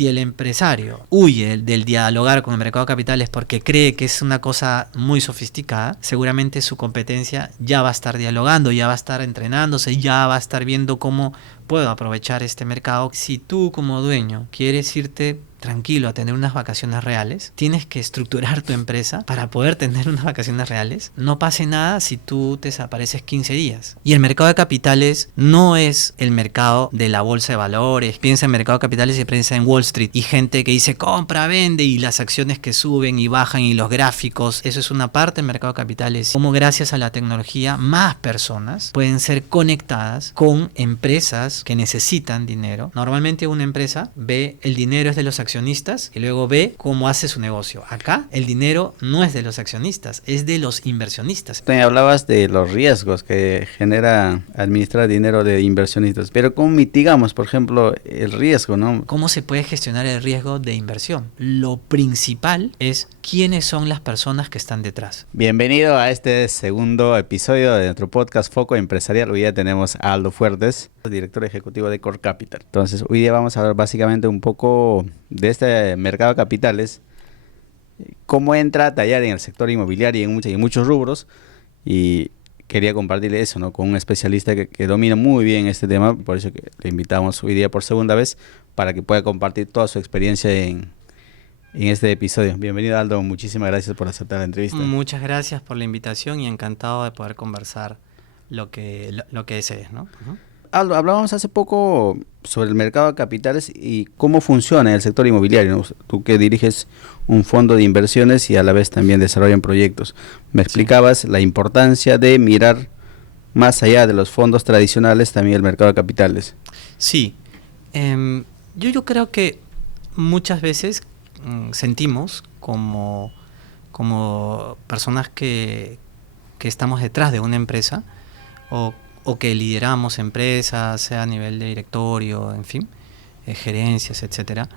Si el empresario huye del dialogar con el mercado de capitales porque cree que es una cosa muy sofisticada, seguramente su competencia ya va a estar dialogando, ya va a estar entrenándose, ya va a estar viendo cómo puedo aprovechar este mercado. Si tú como dueño quieres irte tranquilo a tener unas vacaciones reales, tienes que estructurar tu empresa para poder tener unas vacaciones reales. No pase nada si tú te desapareces 15 días. Y el mercado de capitales no es el mercado de la bolsa de valores. Piensa en mercado de capitales y piensa en Wall Street. Y gente que dice compra, vende y las acciones que suben y bajan y los gráficos. Eso es una parte del mercado de capitales. Como gracias a la tecnología más personas pueden ser conectadas con empresas que necesitan dinero. Normalmente una empresa ve el dinero es de los accionistas y luego ve cómo hace su negocio. Acá el dinero no es de los accionistas, es de los inversionistas. Tú hablabas de los riesgos que genera administrar dinero de inversionistas, pero ¿cómo mitigamos, por ejemplo, el riesgo, ¿no? ¿Cómo se puede gestionar el riesgo de inversión? Lo principal es quiénes son las personas que están detrás. Bienvenido a este segundo episodio de nuestro podcast Foco Empresarial. Hoy día tenemos a Aldo Fuertes, director ejecutivo de Core Capital. Entonces, hoy día vamos a hablar básicamente un poco de este mercado de capitales, cómo entra a tallar en el sector inmobiliario y en muchos rubros, y quería compartirle eso, ¿no?, con un especialista que domina muy bien este tema. Por eso que le invitamos hoy día por segunda vez para que pueda compartir toda su experiencia en este episodio. Bienvenido, Aldo, muchísimas gracias por aceptar la entrevista. Muchas gracias por la invitación y encantado de poder conversar lo que desees, ¿no? Aldo, hablábamos hace poco sobre el mercado de capitales y cómo funciona el sector inmobiliario, ¿no? Tú que diriges un fondo de inversiones y a la vez también desarrollan proyectos. Me explicabas la importancia de mirar más allá de los fondos tradicionales también el mercado de capitales. Sí, yo creo que muchas veces sentimos como personas que estamos detrás de una empresa o que lideramos empresas, sea a nivel de directorio, en fin, gerencias, etcétera,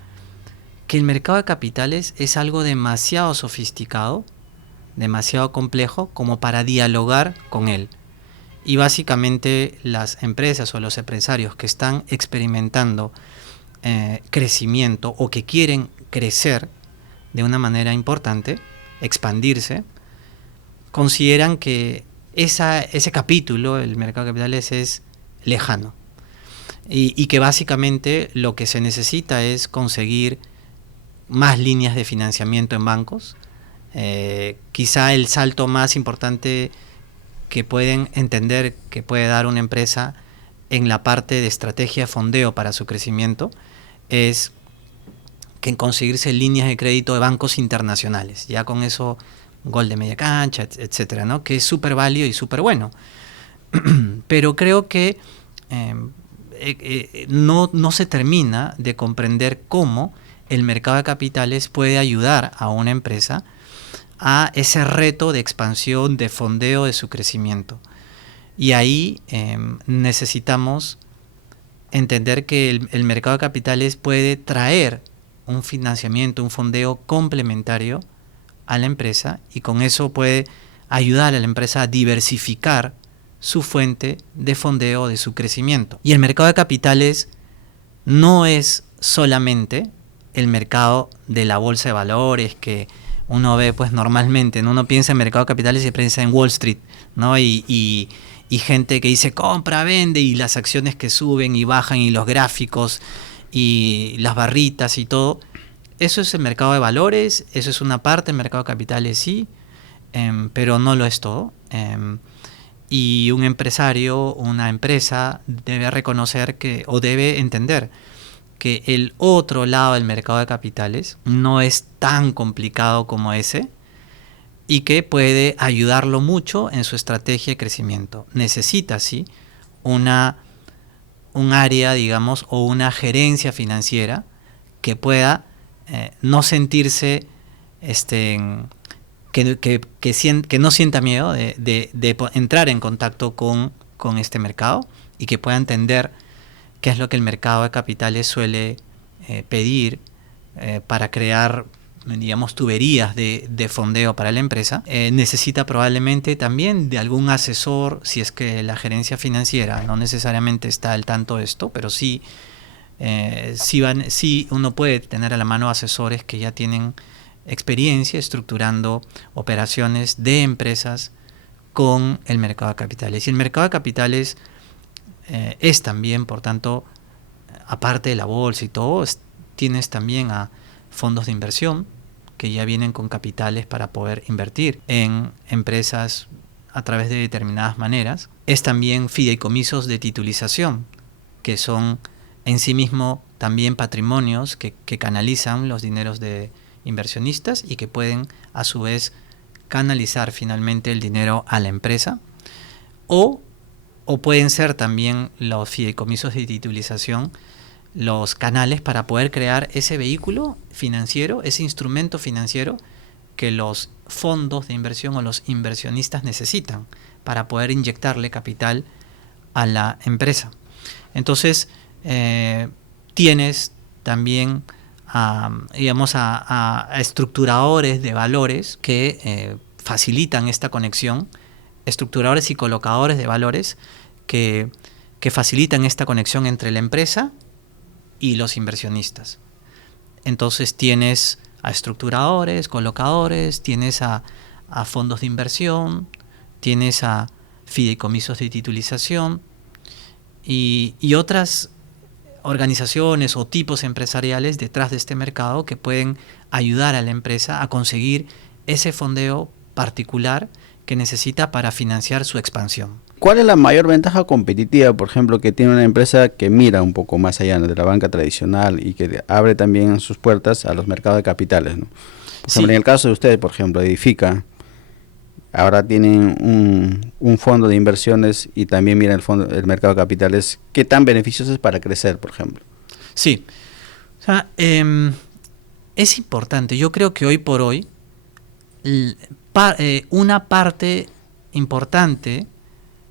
que el mercado de capitales es algo demasiado sofisticado, demasiado complejo como para dialogar con él. Y básicamente las empresas o los empresarios que están experimentando crecimiento o que quieren crecer de una manera importante, expandirse, consideran que ese capítulo, el mercado de capitales, es lejano y que básicamente lo que se necesita es conseguir más líneas de financiamiento en bancos. Quizá el salto más importante que pueden entender que puede dar una empresa en la parte de estrategia de fondeo para su crecimiento es que en conseguirse líneas de crédito de bancos internacionales. Ya con eso, gol de media cancha, etcétera, ¿no?, que es súper válido y súper bueno. Pero creo que no se termina de comprender cómo el mercado de capitales puede ayudar a una empresa a ese reto de expansión, de fondeo de su crecimiento. Y ahí necesitamos entender que el mercado de capitales puede traer un financiamiento, un fondeo complementario a la empresa y con eso puede ayudar a la empresa a diversificar su fuente de fondeo de su crecimiento. Y el mercado de capitales no es solamente el mercado de la bolsa de valores que uno ve pues normalmente, ¿no? Uno piensa en mercado de capitales y piensa en Wall Street, ¿no? Y gente que dice compra, vende y las acciones que suben y bajan y los gráficos y las barritas y todo. Eso es el mercado de valores, eso es una parte del mercado de capitales, sí, pero no lo es todo. Y un empresario, una empresa debe reconocer que, o debe entender que el otro lado del mercado de capitales no es tan complicado como ese y que puede ayudarlo mucho en su estrategia de crecimiento. Necesita, sí, un área, digamos, o una gerencia financiera que pueda no sentirse, que no sienta miedo de entrar en contacto con este mercado y que pueda entender qué es lo que el mercado de capitales suele pedir para crear, digamos, tuberías de fondeo para la empresa. Necesita probablemente también de algún asesor, si es que la gerencia financiera no necesariamente está al tanto de esto, pero sí sí uno puede tener a la mano asesores que ya tienen experiencia estructurando operaciones de empresas con el mercado de capitales. Y el mercado de capitales es también, por tanto, aparte de la bolsa y todo, tienes también a fondos de inversión que ya vienen con capitales para poder invertir en empresas a través de determinadas maneras. Es también fideicomisos de titulización, que son en sí mismo también patrimonios que canalizan los dineros de inversionistas y que pueden a su vez canalizar finalmente el dinero a la empresa, o pueden ser también los fideicomisos de titulización los canales para poder crear ese vehículo financiero, ese instrumento financiero que los fondos de inversión o los inversionistas necesitan para poder inyectarle capital a la empresa. Entonces, tienes también a estructuradores de valores que facilitan esta conexión, estructuradores y colocadores de valores que facilitan esta conexión entre la empresa y los inversionistas. Entonces tienes a estructuradores, colocadores, tienes a fondos de inversión, tienes a fideicomisos de titulización y otras organizaciones o tipos empresariales detrás de este mercado que pueden ayudar a la empresa a conseguir ese fondeo particular que necesita para financiar su expansión. ¿Cuál es la mayor ventaja competitiva, por ejemplo, que tiene una empresa que mira un poco más allá de la banca tradicional y que abre también sus puertas a los mercados de capitales, ¿no? Por ejemplo, en el caso de ustedes, por ejemplo, Edifica, ahora tienen un fondo de inversiones y también miran el mercado de capitales. ¿Qué tan beneficioso es para crecer, por ejemplo? Sí, o sea, es importante. Yo creo que hoy por hoy una parte importante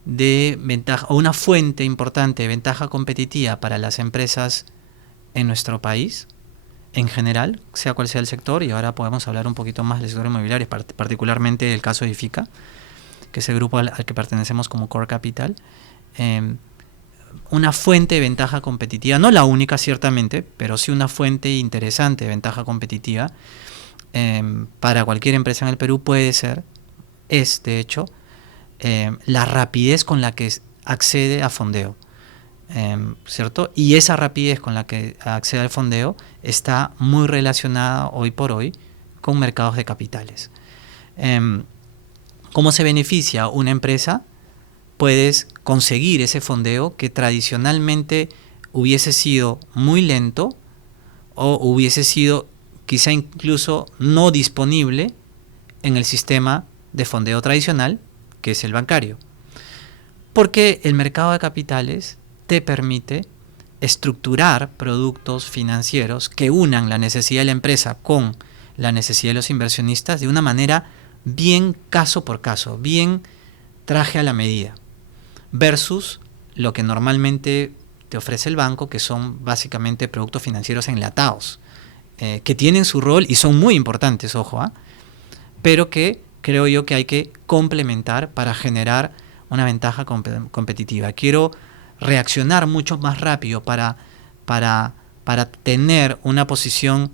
de ventaja, o una fuente importante de ventaja competitiva para las empresas en nuestro país, en general, sea cual sea el sector, y ahora podemos hablar un poquito más del sector inmobiliario, particularmente el caso de Edifica, que es el grupo al que pertenecemos como Core Capital. Una fuente de ventaja competitiva, no la única ciertamente, pero sí una fuente interesante de ventaja competitiva para cualquier empresa en el Perú es de hecho la rapidez con la que accede a fondeo, ¿cierto? Y esa rapidez con la que accede al fondeo está muy relacionada hoy por hoy con mercados de capitales. ¿Cómo se beneficia una empresa? Puedes conseguir ese fondeo que tradicionalmente hubiese sido muy lento o hubiese sido quizá incluso no disponible en el sistema de fondeo tradicional, que es el bancario. Porque el mercado de capitales te permite estructurar productos financieros que unan la necesidad de la empresa con la necesidad de los inversionistas de una manera bien caso por caso, bien traje a la medida, versus lo que normalmente te ofrece el banco, que son básicamente productos financieros enlatados, que tienen su rol y son muy importantes, ojo, pero que creo yo que hay que complementar para generar una ventaja competitiva. Quiero reaccionar mucho más rápido para tener una posición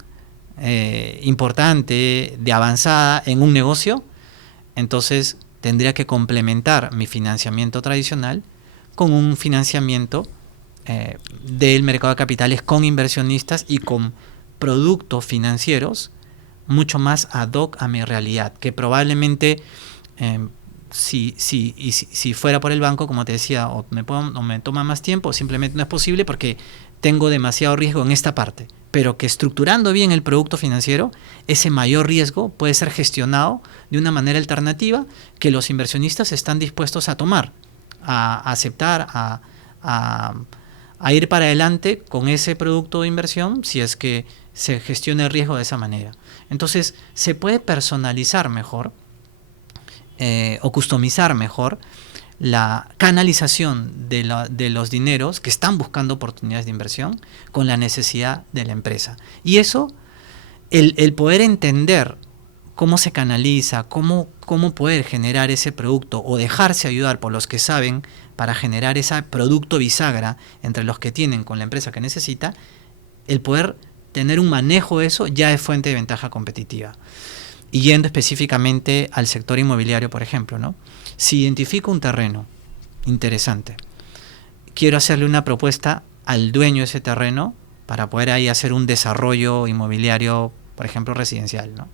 importante, de avanzada en un negocio. Entonces tendría que complementar mi financiamiento tradicional con un financiamiento del mercado de capitales con inversionistas y con productos financieros mucho más ad hoc a mi realidad, que probablemente si fuera por el banco, como te decía, o me toma más tiempo, o simplemente no es posible porque tengo demasiado riesgo en esta parte, pero que estructurando bien el producto financiero, ese mayor riesgo puede ser gestionado de una manera alternativa que los inversionistas están dispuestos a tomar, a aceptar, a ir para adelante con ese producto de inversión si es que se gestiona el riesgo de esa manera. Entonces se puede personalizar mejor o customizar mejor la canalización de los dineros que están buscando oportunidades de inversión con la necesidad de la empresa. Y eso, el poder entender cómo se canaliza, cómo poder generar ese producto o dejarse ayudar por los que saben para generar ese producto bisagra entre los que tienen con la empresa que necesita, el poder tener un manejo de eso ya es fuente de ventaja competitiva. Y yendo específicamente al sector inmobiliario, por ejemplo, ¿no? Si identifico un terreno interesante, quiero hacerle una propuesta al dueño de ese terreno para poder ahí hacer un desarrollo inmobiliario, por ejemplo, residencial, ¿no?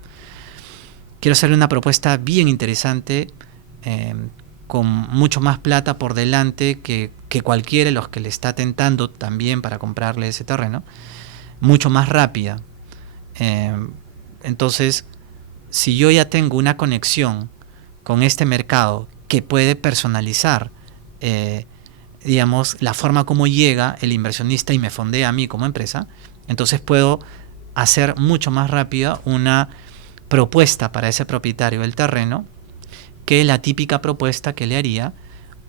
Quiero hacerle una propuesta bien interesante, con mucho más plata por delante que cualquiera de los que le está tentando también para comprarle ese terreno, mucho más rápida. Entonces, si yo ya tengo una conexión con este mercado que puede personalizar, digamos, la forma como llega el inversionista y me fondea a mí como empresa, entonces puedo hacer mucho más rápida una propuesta para ese propietario del terreno que la típica propuesta que le haría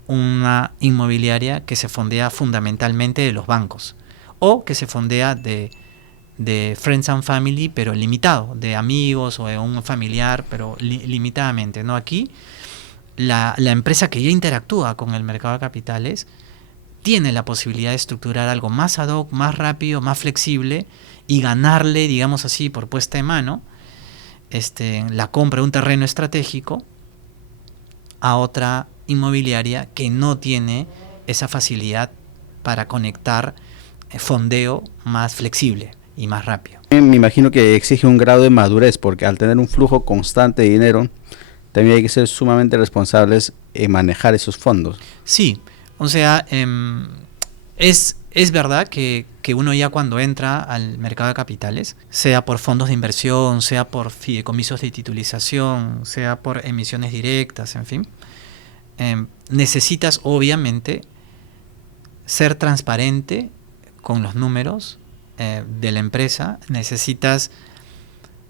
una inmobiliaria que se fondea fundamentalmente de los bancos o que se fondea de Friends and Family, pero limitado, de amigos o de un familiar, pero limitadamente, ¿no? Aquí la empresa que ya interactúa con el mercado de capitales tiene la posibilidad de estructurar algo más ad hoc, más rápido, más flexible y ganarle, digamos así, por puesta de mano, la compra de un terreno estratégico a otra inmobiliaria que no tiene esa facilidad para conectar fondeo más flexible y más rápido. Me imagino que exige un grado de madurez, porque al tener un flujo constante de dinero, también hay que ser sumamente responsables en manejar esos fondos. Sí, o sea, es verdad que uno ya cuando entra al mercado de capitales, sea por fondos de inversión, sea por fideicomisos de titulización, sea por emisiones directas, en fin, necesitas obviamente ser transparente con los números de la empresa, necesitas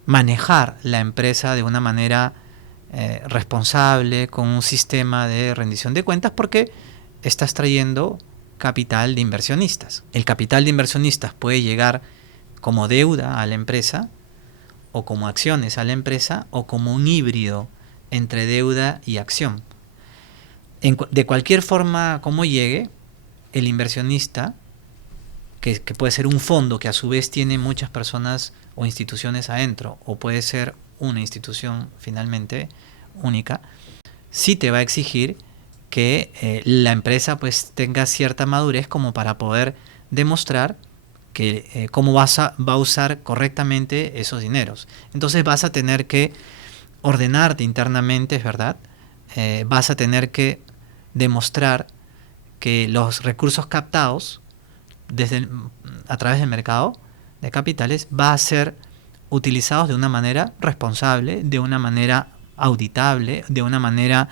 manejar la empresa de una manera responsable, con un sistema de rendición de cuentas, porque estás trayendo capital de inversionistas. El capital de inversionistas puede llegar como deuda a la empresa, o como acciones a la empresa, o como un híbrido entre deuda y acción. De cualquier forma como llegue, el inversionista, que puede ser un fondo que a su vez tiene muchas personas o instituciones adentro, o puede ser una institución finalmente única, sí te va a exigir que la empresa pues tenga cierta madurez como para poder demostrar que cómo va a usar correctamente esos dineros. Entonces vas a tener que ordenarte internamente, es verdad, vas a tener que demostrar que los recursos captados a través del mercado de capitales va a ser utilizados de una manera responsable, de una manera auditable, de una manera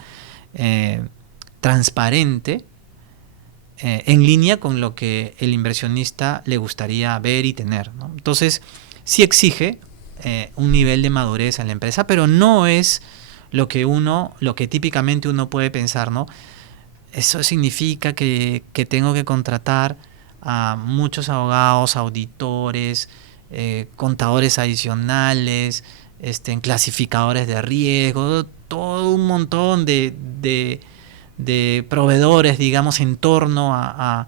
transparente, en línea con lo que el inversionista le gustaría ver y tener, ¿no? Entonces, sí exige un nivel de madurez en la empresa, pero no es lo que típicamente uno puede pensar, ¿no? Eso significa que tengo que contratar a muchos abogados, auditores, contadores adicionales, clasificadores de riesgo, todo un montón de proveedores, digamos, en torno a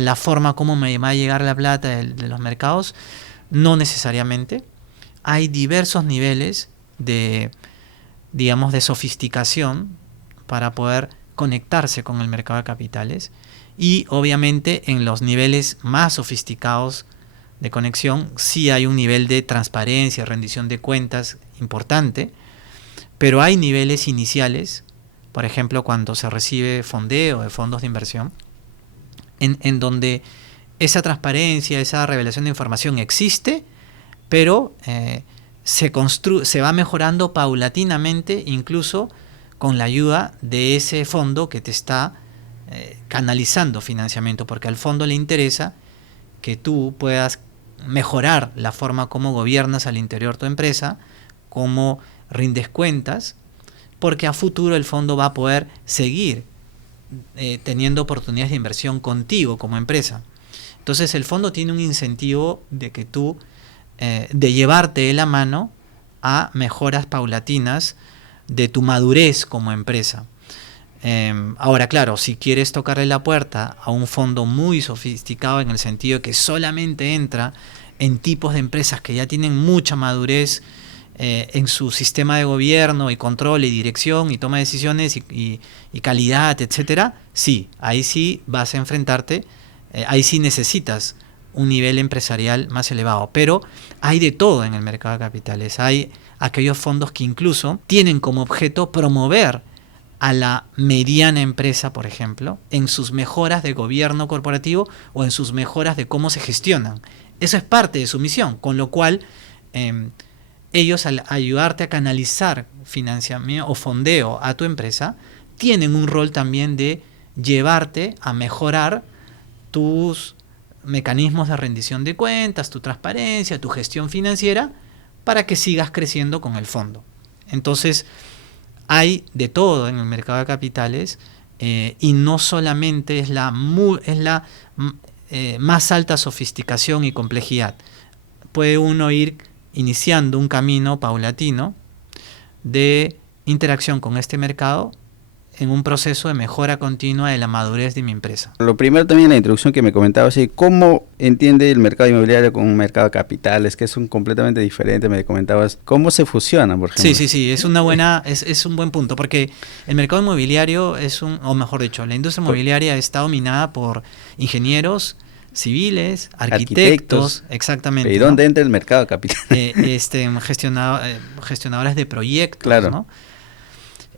la forma como me va a llegar la plata de los mercados. No necesariamente. Hay diversos niveles digamos, de sofisticación para poder conectarse con el mercado de capitales, y obviamente en los niveles más sofisticados de conexión sí hay un nivel de transparencia, rendición de cuentas importante, pero hay niveles iniciales, por ejemplo cuando se recibe fondeo de fondos de inversión, en donde esa transparencia, esa revelación de información existe, pero se va mejorando paulatinamente, incluso con la ayuda de ese fondo que te está canalizando financiamiento, porque al fondo le interesa que tú puedas mejorar la forma como gobiernas al interior de tu empresa, cómo rindes cuentas, porque a futuro el fondo va a poder seguir teniendo oportunidades de inversión contigo como empresa. Entonces el fondo tiene un incentivo de que tú, de llevarte de la mano a mejoras paulatinas de tu madurez como empresa. Ahora, claro, si quieres tocarle la puerta a un fondo muy sofisticado en el sentido que solamente entra en tipos de empresas que ya tienen mucha madurez en su sistema de gobierno y control y dirección y toma de decisiones y calidad, etcétera, sí, ahí sí vas a enfrentarte, ahí sí necesitas un nivel empresarial más elevado. Pero hay de todo en el mercado de capitales. Hay aquellos fondos que incluso tienen como objeto promover a la mediana empresa, por ejemplo, en sus mejoras de gobierno corporativo o en sus mejoras de cómo se gestionan. Eso es parte de su misión, con lo cual ellos, al ayudarte a canalizar financiamiento o fondeo a tu empresa, tienen un rol también de llevarte a mejorar tus mecanismos de rendición de cuentas, tu transparencia, tu gestión financiera, para que sigas creciendo con el fondo. Entonces, hay de todo en el mercado de capitales y no solamente es la más alta sofisticación y complejidad. Puede uno ir iniciando un camino paulatino de interacción con este mercado en un proceso de mejora continua de la madurez de mi empresa. Lo primero también en la introducción que me comentabas, ¿cómo entiende el mercado inmobiliario con un mercado de capitales, que son completamente diferentes? Me comentabas, ¿cómo se fusionan, por ejemplo? Sí, es un buen punto, porque el mercado inmobiliario o mejor dicho, la industria inmobiliaria está dominada por ingenieros civiles, arquitectos, exactamente. ¿Y dónde entra el mercado de capitales? Gestionadores de proyectos, claro. ¿no?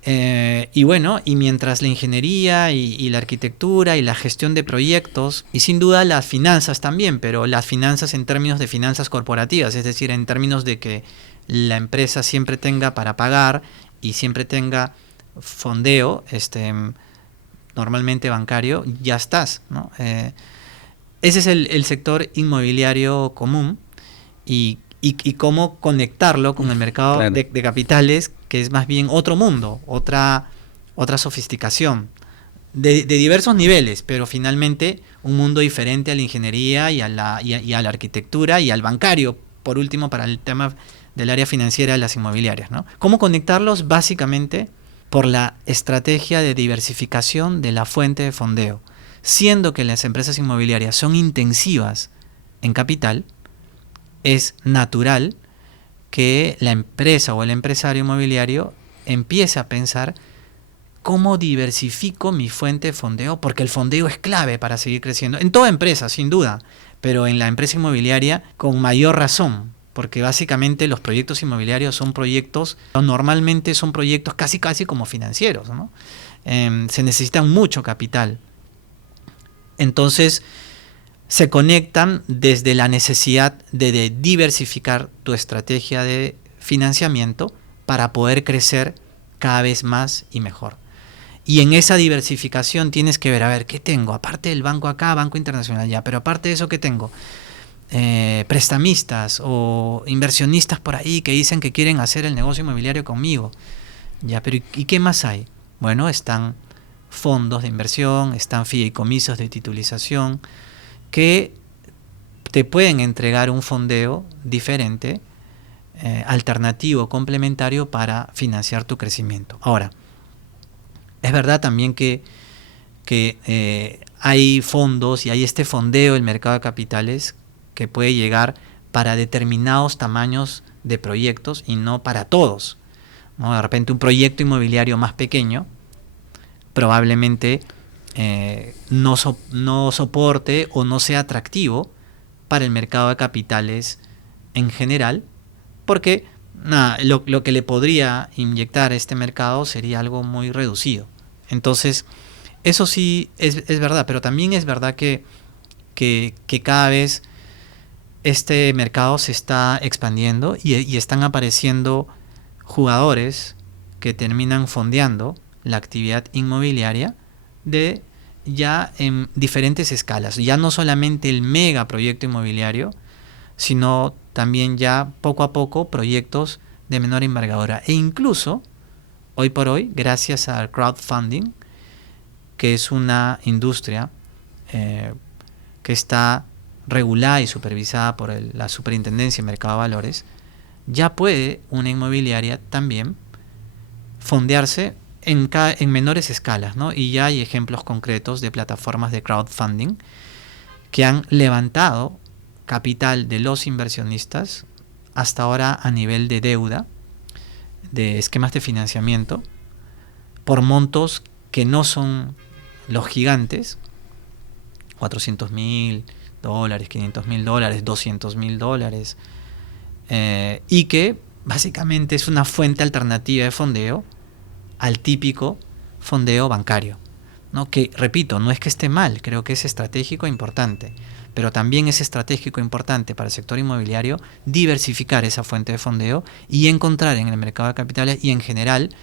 Y bueno, y mientras la ingeniería y la arquitectura y la gestión de proyectos, y sin duda las finanzas también, pero las finanzas en términos de finanzas corporativas, es decir, en términos de que la empresa siempre tenga para pagar y siempre tenga fondeo, normalmente bancario, ya estás, ¿no? Ese es el sector inmobiliario común y cómo conectarlo con el mercado claro. de capitales, que es más bien otro mundo, otra sofisticación, de diversos niveles, pero finalmente un mundo diferente a la ingeniería y a la arquitectura y al bancario, por último, para el tema del área financiera de las inmobiliarias, ¿no? ¿Cómo conectarlos? Básicamente por la estrategia de diversificación de la fuente de fondeo. Siendo que las empresas inmobiliarias son intensivas en capital, es natural que la empresa o el empresario inmobiliario empiece a pensar cómo diversifico mi fuente de fondeo, porque el fondeo es clave para seguir creciendo. En toda empresa, sin duda, pero en la empresa inmobiliaria con mayor razón, porque básicamente los proyectos inmobiliarios son proyectos, normalmente son proyectos casi como financieros, ¿no? Se necesita mucho capital. Entonces, se conectan desde la necesidad de diversificar tu estrategia de financiamiento para poder crecer cada vez más y mejor. Y en esa diversificación tienes que ver, a ver, ¿qué tengo? Aparte del banco acá, Banco Internacional ya, pero aparte de eso, ¿qué tengo? Prestamistas o inversionistas por ahí que dicen que quieren hacer el negocio inmobiliario conmigo. Ya, pero ¿y qué más hay? Bueno, están fondos de inversión, están fideicomisos de titulización, que te pueden entregar un fondeo diferente, alternativo, complementario para financiar tu crecimiento. Ahora, es verdad también que hay fondos y hay este fondeo del mercado de capitales que puede llegar para determinados tamaños de proyectos y no para todos, ¿no? De repente un proyecto inmobiliario más pequeño probablemente no soporte o no sea atractivo para el mercado de capitales en general, porque lo que le podría inyectar a este mercado sería algo muy reducido. Entonces, eso sí es verdad, pero también es verdad que cada vez este mercado se está expandiendo y están apareciendo jugadores que terminan fondeando la actividad inmobiliaria ya en diferentes escalas, ya no solamente el mega proyecto inmobiliario, sino también ya poco a poco proyectos de menor envergadura. E incluso, hoy por hoy, gracias al crowdfunding, que es una industria que está regulada y supervisada por la Superintendencia de Mercado de Valores, ya puede una inmobiliaria también fondearse en menores escalas, ¿no? Y ya hay ejemplos concretos de plataformas de crowdfunding que han levantado capital de los inversionistas hasta ahora a nivel de deuda, de esquemas de financiamiento, por montos que no son los gigantes, $400,000, $500,000, $200,000, y que básicamente es una fuente alternativa de fondeo al típico fondeo bancario, ¿no? Que, repito, no es que esté mal, creo que es estratégico e importante, pero también es estratégico e importante para el sector inmobiliario diversificar esa fuente de fondeo y encontrar en el mercado de capitales y en general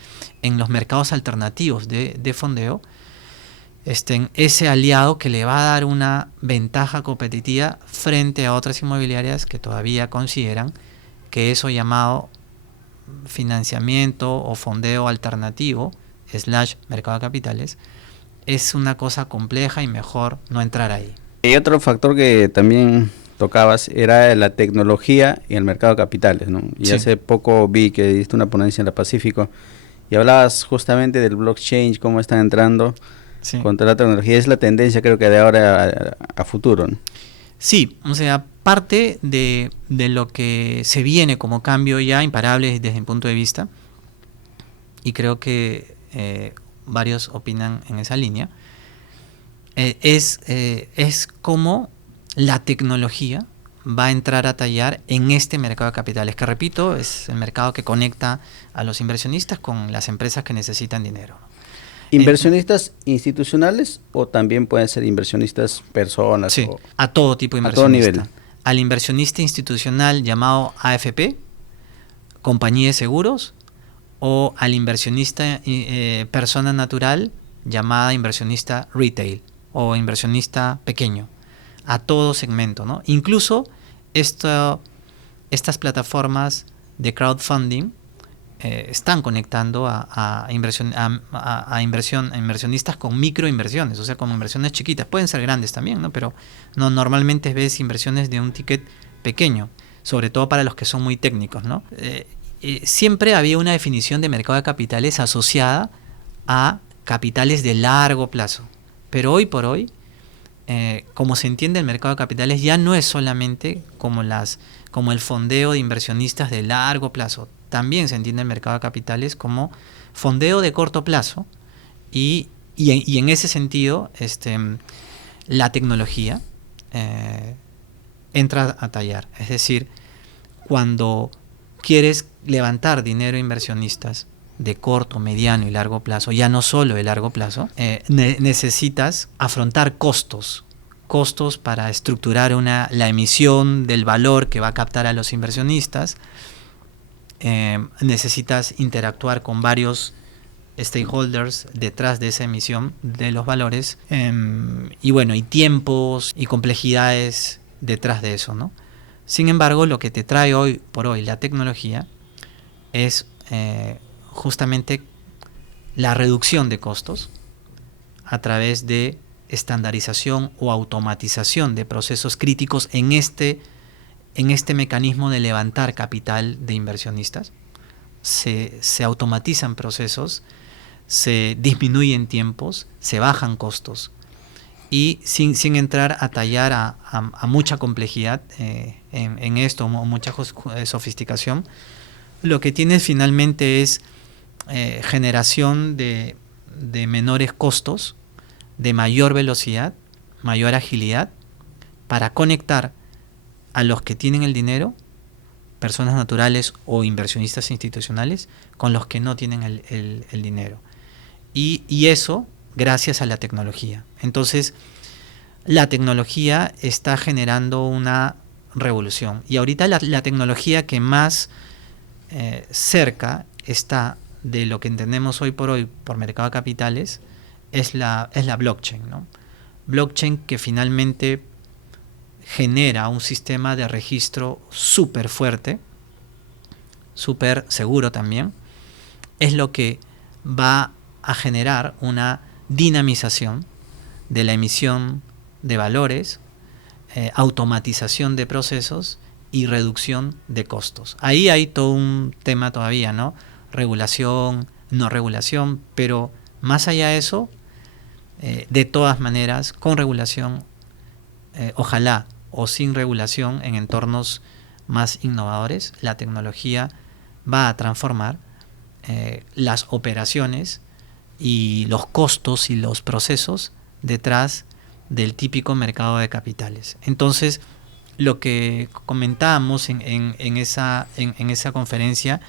en los mercados alternativos de fondeo ese aliado que le va a dar una ventaja competitiva frente a otras inmobiliarias que todavía consideran que eso llamado financiamiento o fondeo alternativo / mercado de capitales es una cosa compleja y mejor no entrar ahí. Y otro factor que también tocabas era la tecnología y el mercado de capitales, ¿no? Y Sí. hace poco vi que diste una ponencia en la Pacífico y hablabas justamente del blockchain, cómo están entrando Sí. contra la tecnología. Es la tendencia, creo que de ahora a futuro, ¿no? Sí, o sea, parte de lo que se viene como cambio ya imparable desde mi punto de vista, y creo que varios opinan en esa línea, es cómo la tecnología va a entrar a tallar en este mercado de capitales, que repito, es el mercado que conecta a los inversionistas con las empresas que necesitan dinero. ¿Inversionistas institucionales o también pueden ser inversionistas personas? Sí, O a todo tipo de a todo inversionista. nivel. Al inversionista institucional llamado AFP, compañía de seguros, o al inversionista persona natural llamada inversionista retail o inversionista pequeño, a todo segmento, ¿no? Incluso estas plataformas de crowdfunding están conectando a inversionistas con microinversiones, o sea, con inversiones chiquitas. Pueden ser grandes también, ¿no? Pero no, normalmente ves inversiones de un ticket pequeño, sobre todo para los que son muy técnicos, ¿no? Siempre había una definición de mercado de capitales asociada a capitales de largo plazo. Pero hoy por hoy, como se entiende el mercado de capitales, ya no es solamente como el fondeo de inversionistas de largo plazo. También se entiende el mercado de capitales como fondeo de corto plazo y en ese sentido la tecnología entra a tallar. Es decir, cuando quieres levantar dinero a inversionistas de corto, mediano y largo plazo, ya no solo de largo plazo, necesitas afrontar costos para estructurar la emisión del valor que va a captar a los inversionistas. Necesitas interactuar con varios stakeholders detrás de esa emisión de los valores, y tiempos y complejidades detrás de eso, ¿no? Sin embargo, lo que te trae hoy por hoy la tecnología es justamente la reducción de costos a través de estandarización o automatización de procesos críticos en este mecanismo de levantar capital de inversionistas. Se automatizan procesos, se disminuyen tiempos, se bajan costos y sin entrar a tallar a mucha complejidad en esto, mucha sofisticación, lo que tienes finalmente es generación de menores costos, de mayor velocidad, mayor agilidad, para conectar a los que tienen el dinero, personas naturales o inversionistas institucionales, con los que no tienen el dinero. Y eso gracias a la tecnología. Entonces, la tecnología está generando una revolución. Y ahorita la tecnología que más cerca está de lo que entendemos hoy por mercado de capitales es la blockchain, ¿no? Blockchain que finalmente genera un sistema de registro súper fuerte, súper seguro también, es lo que va a generar una dinamización de la emisión de valores, automatización de procesos y reducción de costos. Ahí hay todo un tema todavía, ¿no? Regulación, no regulación, pero más allá de eso, de todas maneras, con regulación, ojalá o sin regulación en entornos más innovadores, la tecnología va a transformar las operaciones y los costos y los procesos detrás del típico mercado de capitales. Entonces, lo que comentábamos en esa conferencia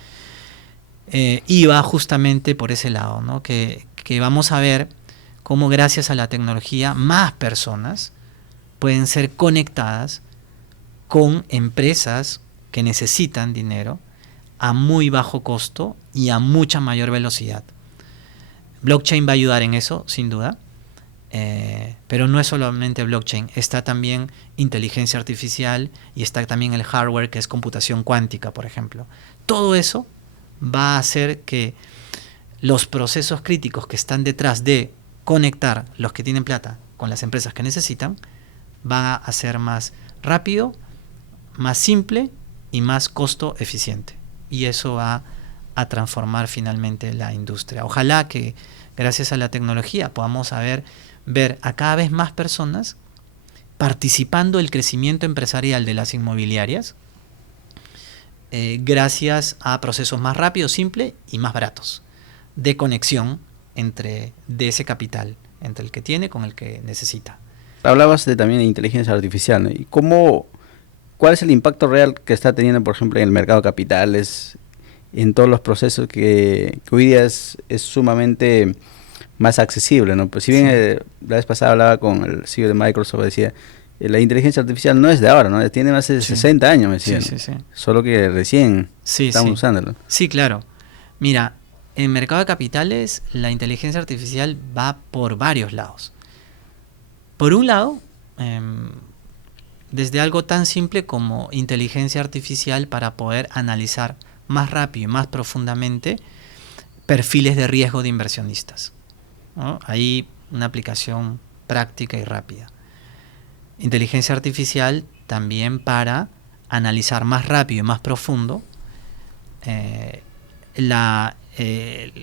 iba justamente por ese lado, ¿no? Que vamos a ver cómo gracias a la tecnología más personas pueden ser conectadas con empresas que necesitan dinero a muy bajo costo y a mucha mayor velocidad. Blockchain va a ayudar en eso, sin duda, pero no es solamente blockchain, está también inteligencia artificial y está también el hardware, que es computación cuántica, por ejemplo. Todo eso va a hacer que los procesos críticos que están detrás de conectar los que tienen plata con las empresas que necesitan va a ser más rápido, más simple y más costo eficiente. Y eso va a transformar finalmente la industria. Ojalá que gracias a la tecnología podamos ver a cada vez más personas participando del crecimiento empresarial de las inmobiliarias gracias a procesos más rápidos, simples y más baratos de conexión de ese capital, entre el que tiene con el que necesita. Hablabas también de inteligencia artificial, ¿no? ¿Y cuál es el impacto real que está teniendo, por ejemplo, en el mercado de capitales, en todos los procesos que hoy día es sumamente más accesible, ¿no? Pues si bien la vez pasada hablaba con el CEO de Microsoft, decía, la inteligencia artificial no es de ahora, ¿no? Tiene más de 60 años, me decía, ¿no? Solo que recién estamos usándolo. Sí, claro. Mira, en mercado de capitales la inteligencia artificial va por varios lados. Por un lado, desde algo tan simple como inteligencia artificial para poder analizar más rápido y más profundamente perfiles de riesgo de inversionistas, ¿no? Ahí una aplicación práctica y rápida. Inteligencia artificial también para analizar más rápido y más profundo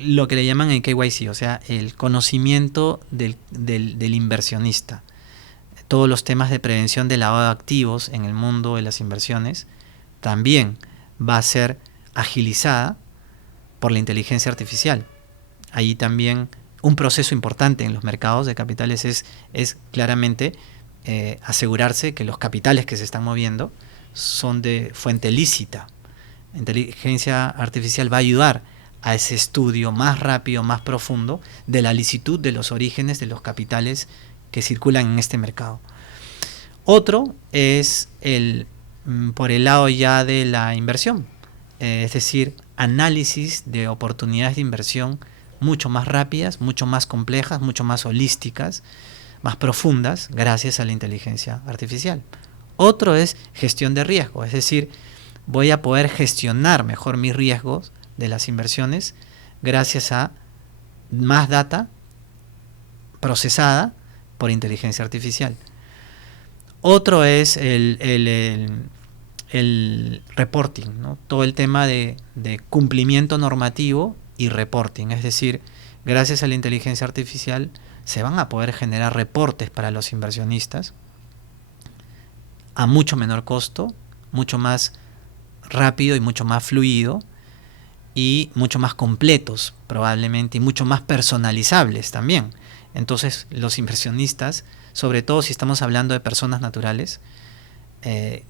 lo que le llaman el KYC, o sea, el conocimiento del inversionista. Todos los temas de prevención de lavado de activos en el mundo de las inversiones también va a ser agilizada por la inteligencia artificial. Ahí también un proceso importante en los mercados de capitales es claramente asegurarse que los capitales que se están moviendo son de fuente lícita. La inteligencia artificial va a ayudar a ese estudio más rápido, más profundo de la licitud de los orígenes de los capitales que circulan en este mercado. Otro es por el lado ya de la inversión, es decir, análisis de oportunidades de inversión mucho más rápidas, mucho más complejas, mucho más holísticas, más profundas, gracias a la inteligencia artificial. Otro es gestión de riesgo, es decir, voy a poder gestionar mejor mis riesgos de las inversiones gracias a más data procesada por inteligencia artificial. Otro es el reporting, ¿no? Todo el tema de cumplimiento normativo y reporting, es decir, gracias a la inteligencia artificial se van a poder generar reportes para los inversionistas a mucho menor costo, mucho más rápido y mucho más fluido y mucho más completos probablemente y mucho más personalizables también. Entonces los inversionistas, sobre todo si estamos hablando de personas naturales,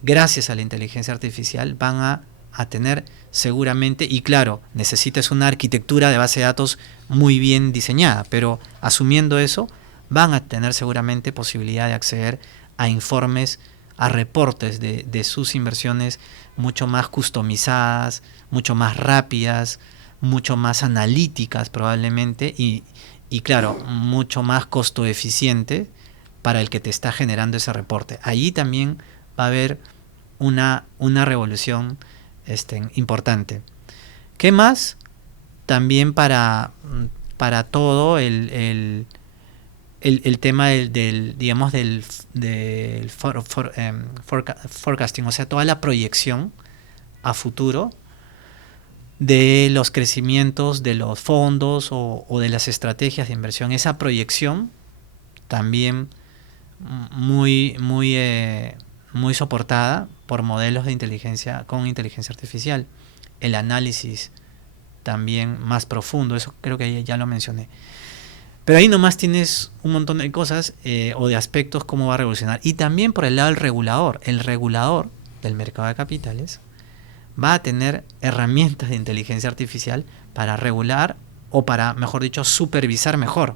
gracias a la inteligencia artificial van a tener seguramente, y claro, necesitas una arquitectura de base de datos muy bien diseñada, pero asumiendo eso, van a tener seguramente posibilidad de acceder a informes, a reportes de sus inversiones mucho más customizadas, mucho más rápidas, mucho más analíticas probablemente y claro, mucho más costo eficiente para el que te está generando ese reporte. Allí también va a haber una revolución importante. ¿Qué más? También para todo el tema digamos, del forecasting, o sea, toda la proyección a futuro de los crecimientos de los fondos o de las estrategias de inversión. Esa proyección también muy soportada por modelos de inteligencia con inteligencia artificial. El análisis también más profundo, eso creo que ya lo mencioné. Pero ahí nomás tienes un montón de cosas o de aspectos cómo va a revolucionar. Y también por el lado del regulador. El regulador del mercado de capitales va a tener herramientas de inteligencia artificial para regular o para, mejor dicho, supervisar mejor.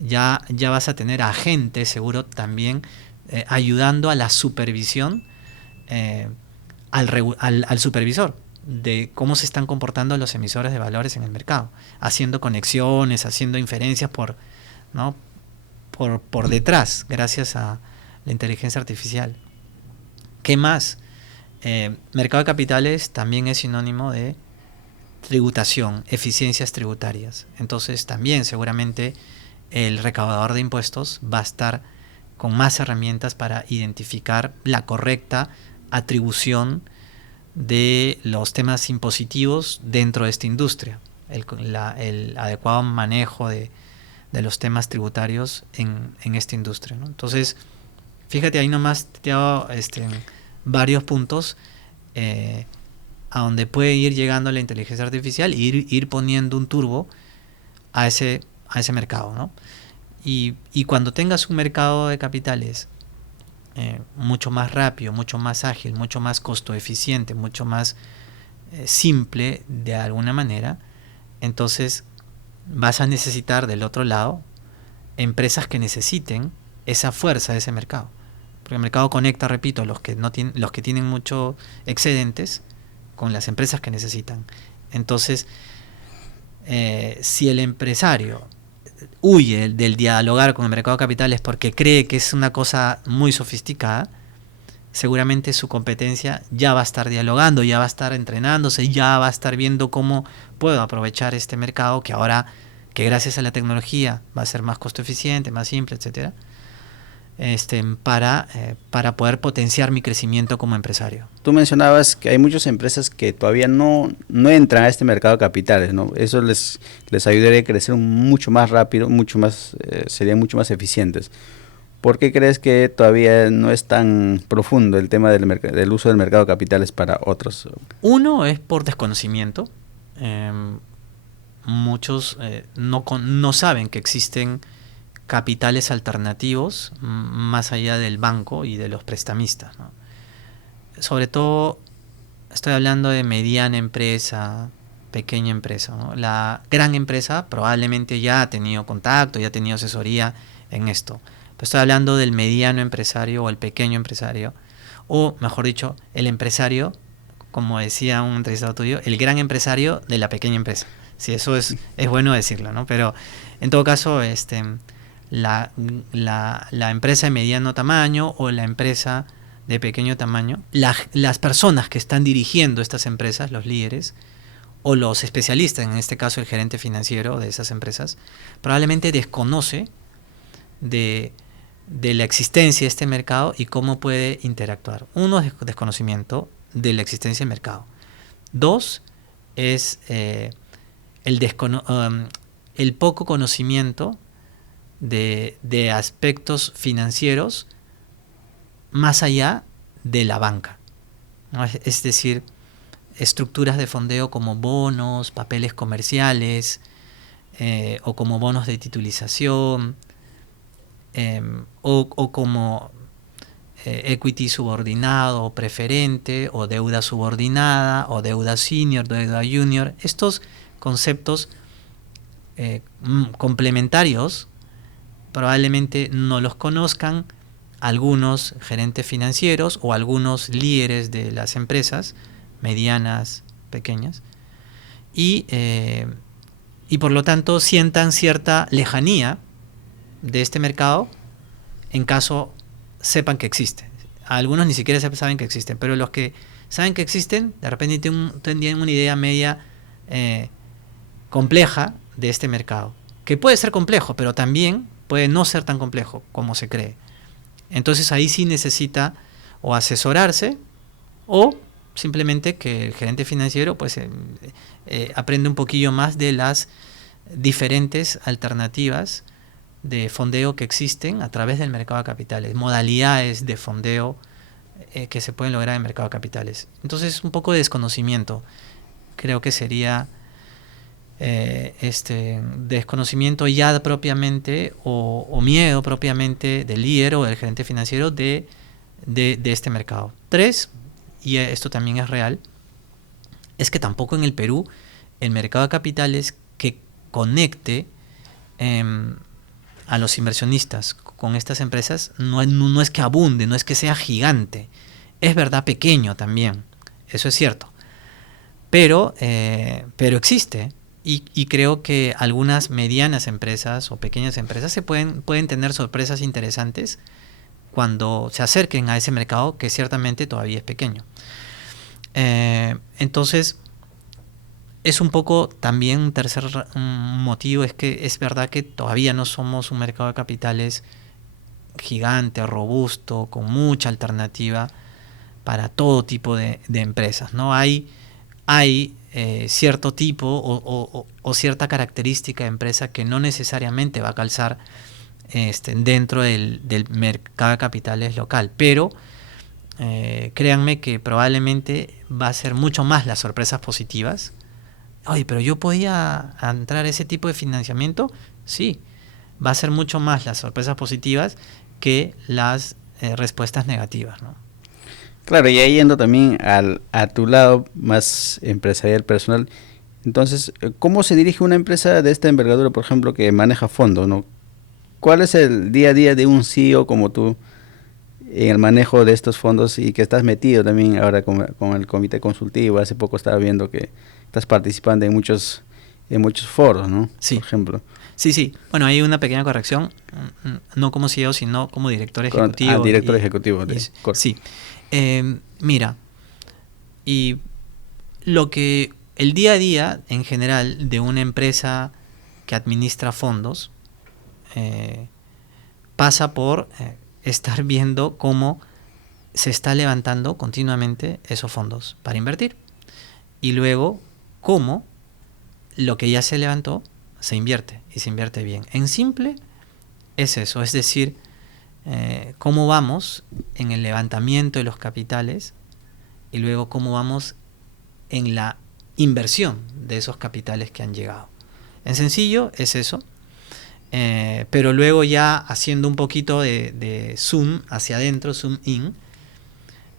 Ya vas a tener agentes, seguro, también ayudando a la supervisión al supervisor de cómo se están comportando los emisores de valores en el mercado, haciendo conexiones, haciendo inferencias ¿no? por detrás, gracias a la inteligencia artificial. ¿Qué más? Mercado de capitales también es sinónimo de tributación, eficiencias tributarias. Entonces también seguramente el recaudador de impuestos va a estar con más herramientas para identificar la correcta atribución de los temas impositivos dentro de esta industria, el adecuado manejo de los temas tributarios en esta industria, ¿no? Entonces, fíjate, ahí nomás te he dado varios puntos a donde puede ir llegando la inteligencia artificial e ir poniendo un turbo a ese mercado, ¿no? Y cuando tengas un mercado de capitales mucho más rápido, mucho más ágil, mucho más costo eficiente, mucho más simple de alguna manera, entonces vas a necesitar del otro lado empresas que necesiten esa fuerza de ese mercado. Porque el mercado conecta, repito, los que tienen muchos excedentes con las empresas que necesitan. Entonces, si el empresario huye del dialogar con el mercado de capitales porque cree que es una cosa muy sofisticada, seguramente su competencia ya va a estar dialogando, ya va a estar entrenándose, ya va a estar viendo cómo puedo aprovechar este mercado que ahora, que gracias a la tecnología va a ser más costo eficiente, más simple, etcétera, para poder potenciar mi crecimiento como empresario. Tú mencionabas que hay muchas empresas que todavía no entran a este mercado de capitales, ¿no? Eso les ayudaría a crecer mucho más rápido, serían mucho más eficientes. ¿Por qué crees que todavía no es tan profundo el tema del uso del mercado de capitales para otros? Uno es por desconocimiento. Muchos no saben que existen capitales alternativos más allá del banco y de los prestamistas, ¿no? Sobre todo estoy hablando de mediana empresa, pequeña empresa, ¿no? La gran empresa probablemente ya ha tenido contacto, ya ha tenido asesoría en esto. Pero estoy hablando del mediano empresario o el pequeño empresario, o mejor dicho, el empresario, como decía un entrevistado tuyo, el gran empresario de la pequeña empresa. Sí, eso es bueno decirlo, ¿no? Pero en todo caso, la empresa de mediano tamaño o la empresa de pequeño tamaño, las personas que están dirigiendo estas empresas, los líderes o los especialistas, en este caso el gerente financiero de esas empresas, probablemente desconoce de la existencia de este mercado y cómo puede interactuar. Uno es desconocimiento de la existencia del mercado. Dos es el poco conocimiento de aspectos financieros más allá de la banca, ¿no? Es decir, estructuras de fondeo como bonos, papeles comerciales o como bonos de titulización o como equity subordinado o preferente o deuda subordinada o deuda senior, deuda junior. Estos conceptos complementarios probablemente no los conozcan algunos gerentes financieros o algunos líderes de las empresas medianas, pequeñas, y por lo tanto sientan cierta lejanía de este mercado en caso sepan que existe. Algunos ni siquiera saben que existen, pero los que saben que existen de repente tienen una idea media compleja de este mercado, que puede ser complejo, pero también puede no ser tan complejo como se cree. Entonces ahí sí necesita o asesorarse o simplemente que el gerente financiero pues aprende un poquillo más de las diferentes alternativas de fondeo que existen a través del mercado de capitales, modalidades de fondeo que se pueden lograr en el mercado de capitales. Entonces un poco de desconocimiento creo que sería desconocimiento ya propiamente o miedo propiamente del líder o del gerente financiero de este mercado. 3, y esto también es real, es que tampoco en el Perú el mercado de capitales que conecte a los inversionistas con estas empresas no es que abunde, no es que sea gigante, es verdad pequeño también, eso es cierto, pero existe. Y creo que algunas medianas empresas o pequeñas empresas pueden tener sorpresas interesantes cuando se acerquen a ese mercado que ciertamente todavía es pequeño. Entonces, es un poco también un tercer motivo, es que es verdad que todavía no somos un mercado de capitales gigante, robusto, con mucha alternativa para todo tipo de empresas, ¿no? Hay cierto tipo o cierta característica de empresa que no necesariamente va a calzar dentro del mercado de capitales local, pero créanme que probablemente va a ser mucho más las sorpresas positivas. Oye, pero yo podía entrar a ese tipo de financiamiento, sí, va a ser mucho más las sorpresas positivas que las respuestas negativas, ¿no? Claro, y ahí yendo también a tu lado más empresarial personal, entonces, ¿cómo se dirige una empresa de esta envergadura, por ejemplo, que maneja fondos, ¿no? ¿Cuál es el día a día de un CEO como tú en el manejo de estos fondos y que estás metido también ahora con el comité consultivo? Hace poco estaba viendo que estás participando en muchos foros, ¿no? Sí. Por ejemplo. Sí. Bueno, hay una pequeña corrección, no como CEO, sino como director ejecutivo. Director ejecutivo de Corp. Sí. Mira, y lo que el día a día en general de una empresa que administra fondos pasa por estar viendo cómo se está levantando continuamente esos fondos para invertir y luego cómo lo que ya se levantó se invierte y se invierte bien. En simple es eso, es decir, cómo vamos en el levantamiento de los capitales y luego cómo vamos en la inversión de esos capitales que han llegado. En sencillo es eso, pero luego ya haciendo un poquito de zoom hacia adentro, zoom in,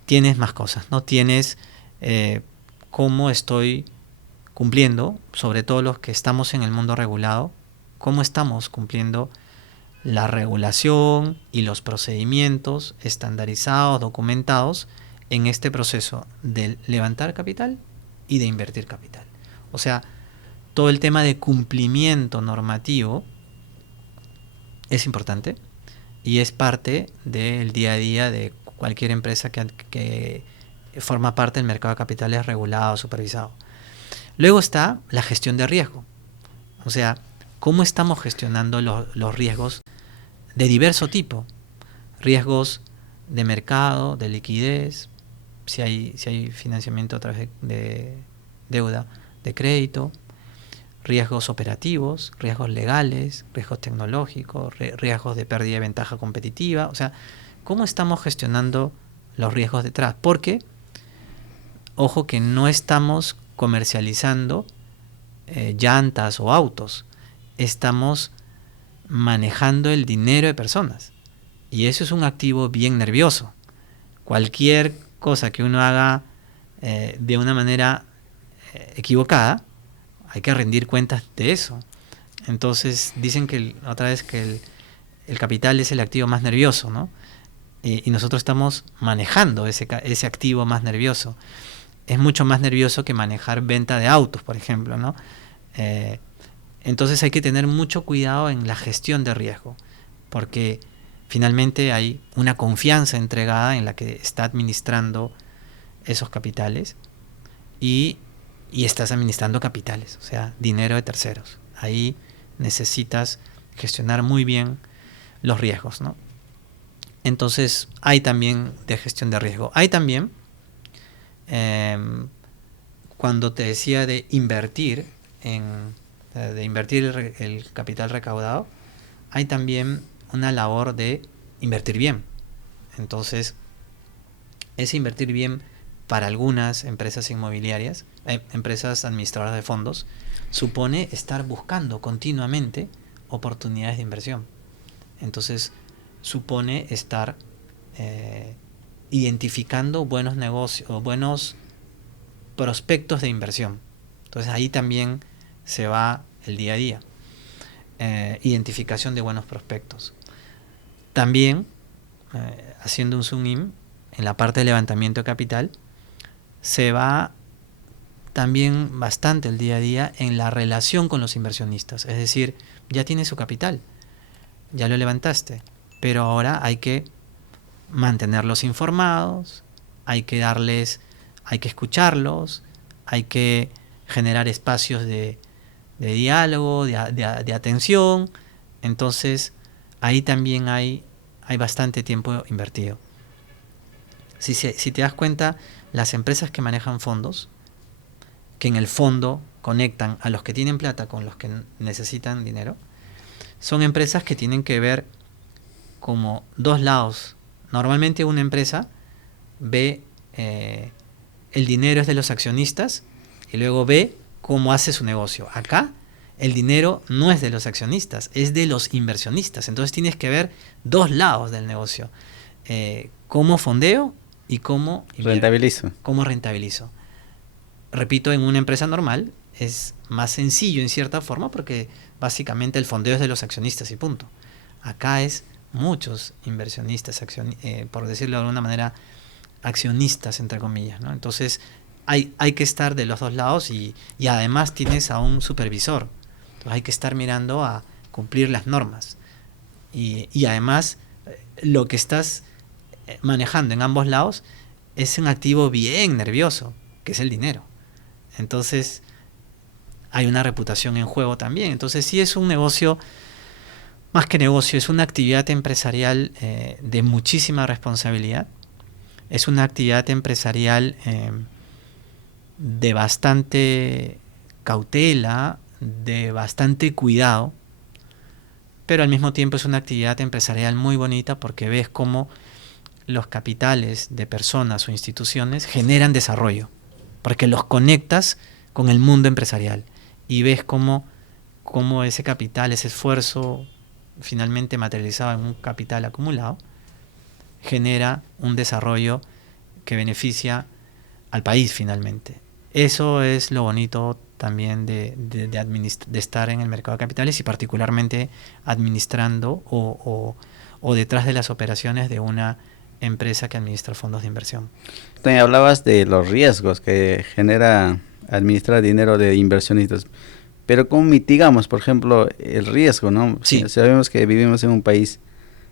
tienes más cosas, ¿no? Tienes cómo estoy cumpliendo, sobre todo los que estamos en el mundo regulado, cómo estamos cumpliendo la regulación y los procedimientos estandarizados, documentados en este proceso de levantar capital y de invertir capital. O sea, todo el tema de cumplimiento normativo es importante y es parte del día a día de cualquier empresa que forma parte del mercado de capitales regulado, supervisado. Luego está la gestión de riesgo. O sea, cómo estamos gestionando los riesgos de diverso tipo. Riesgos de mercado, de liquidez, si hay financiamiento a través de deuda, de crédito, riesgos operativos, riesgos legales, riesgos tecnológicos, riesgos de pérdida de ventaja competitiva. O sea, ¿cómo estamos gestionando los riesgos detrás? Porque, ojo que no estamos comercializando llantas o autos, estamos manejando el dinero de personas y eso es un activo bien nervioso. Cualquier cosa que uno haga de una manera equivocada, hay que rendir cuentas de eso. Entonces dicen que otra vez que el capital es el activo más nervioso, ¿no? Y nosotros estamos manejando ese activo más nervioso. Es mucho más nervioso que manejar venta de autos, por ejemplo, ¿no? Entonces hay que tener mucho cuidado en la gestión de riesgo, porque finalmente hay una confianza entregada en la que está administrando esos capitales y estás administrando capitales, o sea, dinero de terceros. Ahí necesitas gestionar muy bien los riesgos, ¿no? Entonces hay también de gestión de riesgo. Hay también, cuando te decía de invertir el capital recaudado, hay también una labor de invertir bien. Entonces, ese invertir bien para algunas empresas inmobiliarias, empresas administradoras de fondos, supone estar buscando continuamente oportunidades de inversión. Entonces, supone estar identificando buenos negocios o buenos prospectos de inversión. Entonces, ahí también se va el día a día. Identificación de buenos prospectos. También, haciendo un zoom in, en la parte de levantamiento de capital, se va también bastante el día a día en la relación con los inversionistas. Es decir, ya tienes su capital, ya lo levantaste, pero ahora hay que mantenerlos informados, hay que escucharlos, hay que generar espacios de diálogo, de atención. Entonces, ahí también hay bastante tiempo invertido. Si te das cuenta, las empresas que manejan fondos, que en el fondo conectan a los que tienen plata con los que necesitan dinero, son empresas que tienen que ver como dos lados. Normalmente una empresa ve el dinero es de los accionistas y luego ve cómo hace su negocio. Acá el dinero no es de los accionistas, es de los inversionistas. Entonces tienes que ver dos lados del negocio. Cómo fondeo y cómo rentabilizo. Repito, en una empresa normal es más sencillo en cierta forma porque básicamente el fondeo es de los accionistas y punto. Acá es muchos inversionistas, por decirlo de alguna manera, accionistas entre comillas, ¿no? Entonces hay que estar de los dos lados y además tienes a un supervisor. Entonces hay que estar mirando a cumplir las normas. Y además lo que estás manejando en ambos lados es un activo bien nervioso, que es el dinero. Entonces hay una reputación en juego también. Entonces sí es un negocio, más que negocio, es una actividad empresarial de muchísima responsabilidad. Es una actividad empresarial de bastante cautela, de bastante cuidado, pero al mismo tiempo es una actividad empresarial muy bonita porque ves cómo los capitales de personas o instituciones generan desarrollo, porque los conectas con el mundo empresarial y ves cómo ese capital, ese esfuerzo finalmente materializado en un capital acumulado, genera un desarrollo que beneficia al país finalmente. Eso es lo bonito también de estar en el mercado de capitales y particularmente administrando o detrás de las operaciones de una empresa que administra fondos de inversión. También hablabas de los riesgos que genera administrar dinero de inversionistas, pero ¿cómo mitigamos, por ejemplo, el riesgo, ¿no? Sí. Sabemos que vivimos en un país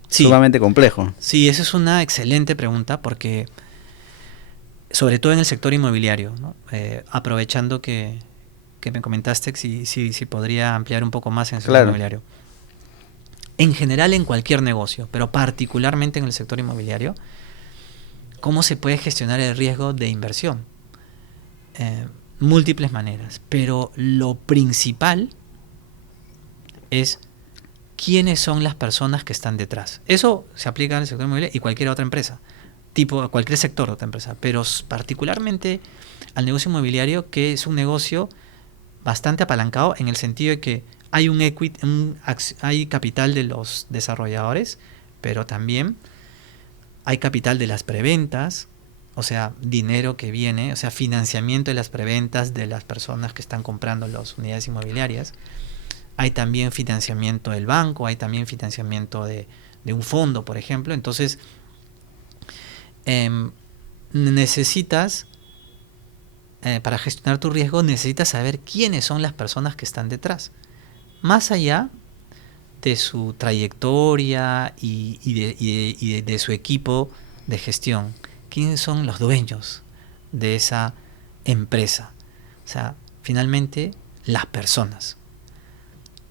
sumamente complejo. Sí, esa es una excelente pregunta porque, sobre todo en el sector inmobiliario, ¿no? Aprovechando que me comentaste si podría ampliar un poco más en el sector inmobiliario. En general en cualquier negocio, pero particularmente en el sector inmobiliario, ¿cómo se puede gestionar el riesgo de inversión? Múltiples maneras, pero lo principal es quiénes son las personas que están detrás. Eso se aplica en el sector inmobiliario y cualquier otra empresa, cualquier sector de otra empresa, pero particularmente al negocio inmobiliario, que es un negocio bastante apalancado en el sentido de que hay hay capital de los desarrolladores, pero también hay capital de las preventas, o sea, dinero que viene, o sea, financiamiento de las preventas de las personas que están comprando las unidades inmobiliarias. Hay también financiamiento del banco, hay también financiamiento de un fondo, por ejemplo. Entonces, necesitas, para gestionar tu riesgo, necesitas saber quiénes son las personas que están detrás. Más allá de su trayectoria y de su equipo de gestión, quiénes son los dueños de esa empresa. O sea, finalmente, las personas.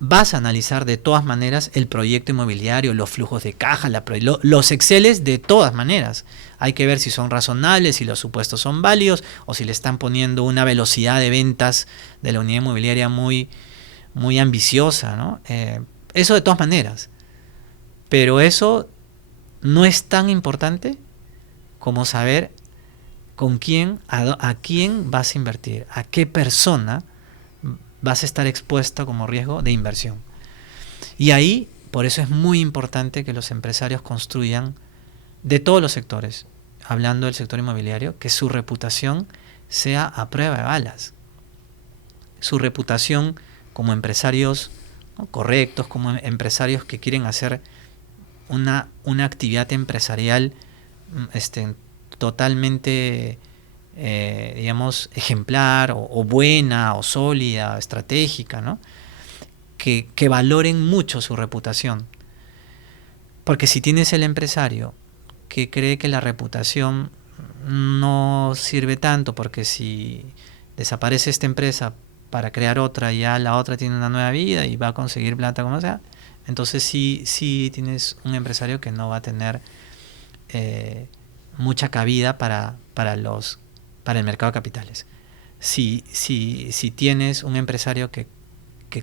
vas a analizar de todas maneras el proyecto inmobiliario, los flujos de caja, los Exceles de todas maneras. Hay que ver si son razonables, si los supuestos son válidos o si le están poniendo una velocidad de ventas de la unidad inmobiliaria muy, muy ambiciosa, ¿no? Eso de todas maneras. Pero eso no es tan importante como saber con quién, a quién vas a invertir, a qué persona vas a estar expuesta como riesgo de inversión. Y ahí, por eso es muy importante que los empresarios construyan, de todos los sectores, hablando del sector inmobiliario, que su reputación sea a prueba de balas. Su reputación como empresarios, ¿no?, correctos, como empresarios que quieren hacer una actividad empresarial totalmente, digamos, ejemplar o buena o sólida, estratégica, ¿no? Que valoren mucho su reputación. Porque si tienes el empresario que cree que la reputación no sirve tanto, porque si desaparece esta empresa para crear otra, ya la otra tiene una nueva vida y va a conseguir plata como sea, entonces sí tienes un empresario que no va a tener mucha cabida para el mercado de capitales. Si tienes un empresario que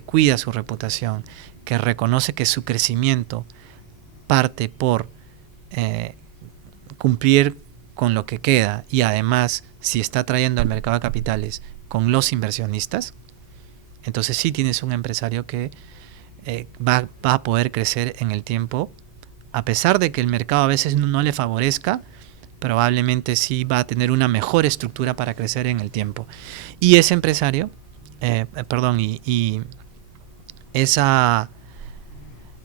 cuida su reputación, que reconoce que su crecimiento parte por cumplir con lo que queda, y además si está trayendo al mercado de capitales con los inversionistas, entonces sí tienes un empresario que va a poder crecer en el tiempo, a pesar de que el mercado a veces no le favorezca. Probablemente sí va a tener una mejor estructura para crecer en el tiempo. Y ese empresario, y esa,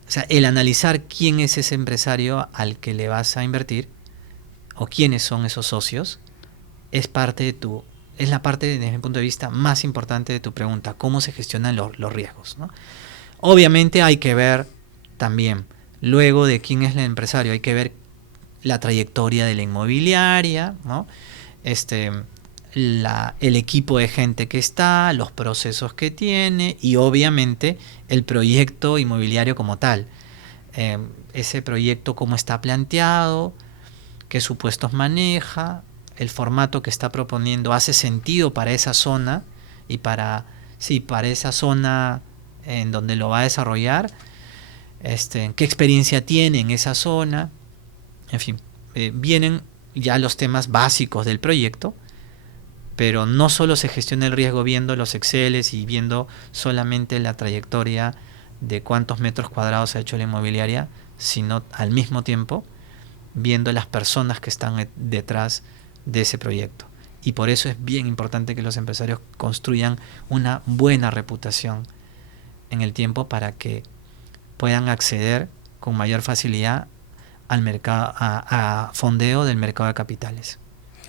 o sea, el analizar quién es ese empresario al que le vas a invertir o quiénes son esos socios, es la parte, desde mi punto de vista, más importante de tu pregunta: cómo se gestionan los riesgos, ¿no? Obviamente hay que ver también, luego de quién es el empresario, hay que ver la trayectoria de la inmobiliaria, ¿no? El equipo de gente que está, los procesos que tiene y obviamente el proyecto inmobiliario como tal. Ese proyecto cómo está planteado, qué supuestos maneja, el formato que está proponiendo hace sentido para esa zona y para esa zona en donde lo va a desarrollar, qué experiencia tiene en esa zona. En fin, vienen ya los temas básicos del proyecto, pero no solo se gestiona el riesgo viendo los Exceles y viendo solamente la trayectoria de cuántos metros cuadrados ha hecho la inmobiliaria, sino al mismo tiempo viendo las personas que están detrás de ese proyecto. Y por eso es bien importante que los empresarios construyan una buena reputación en el tiempo para que puedan acceder con mayor facilidad al mercado, a fondeo del mercado de capitales.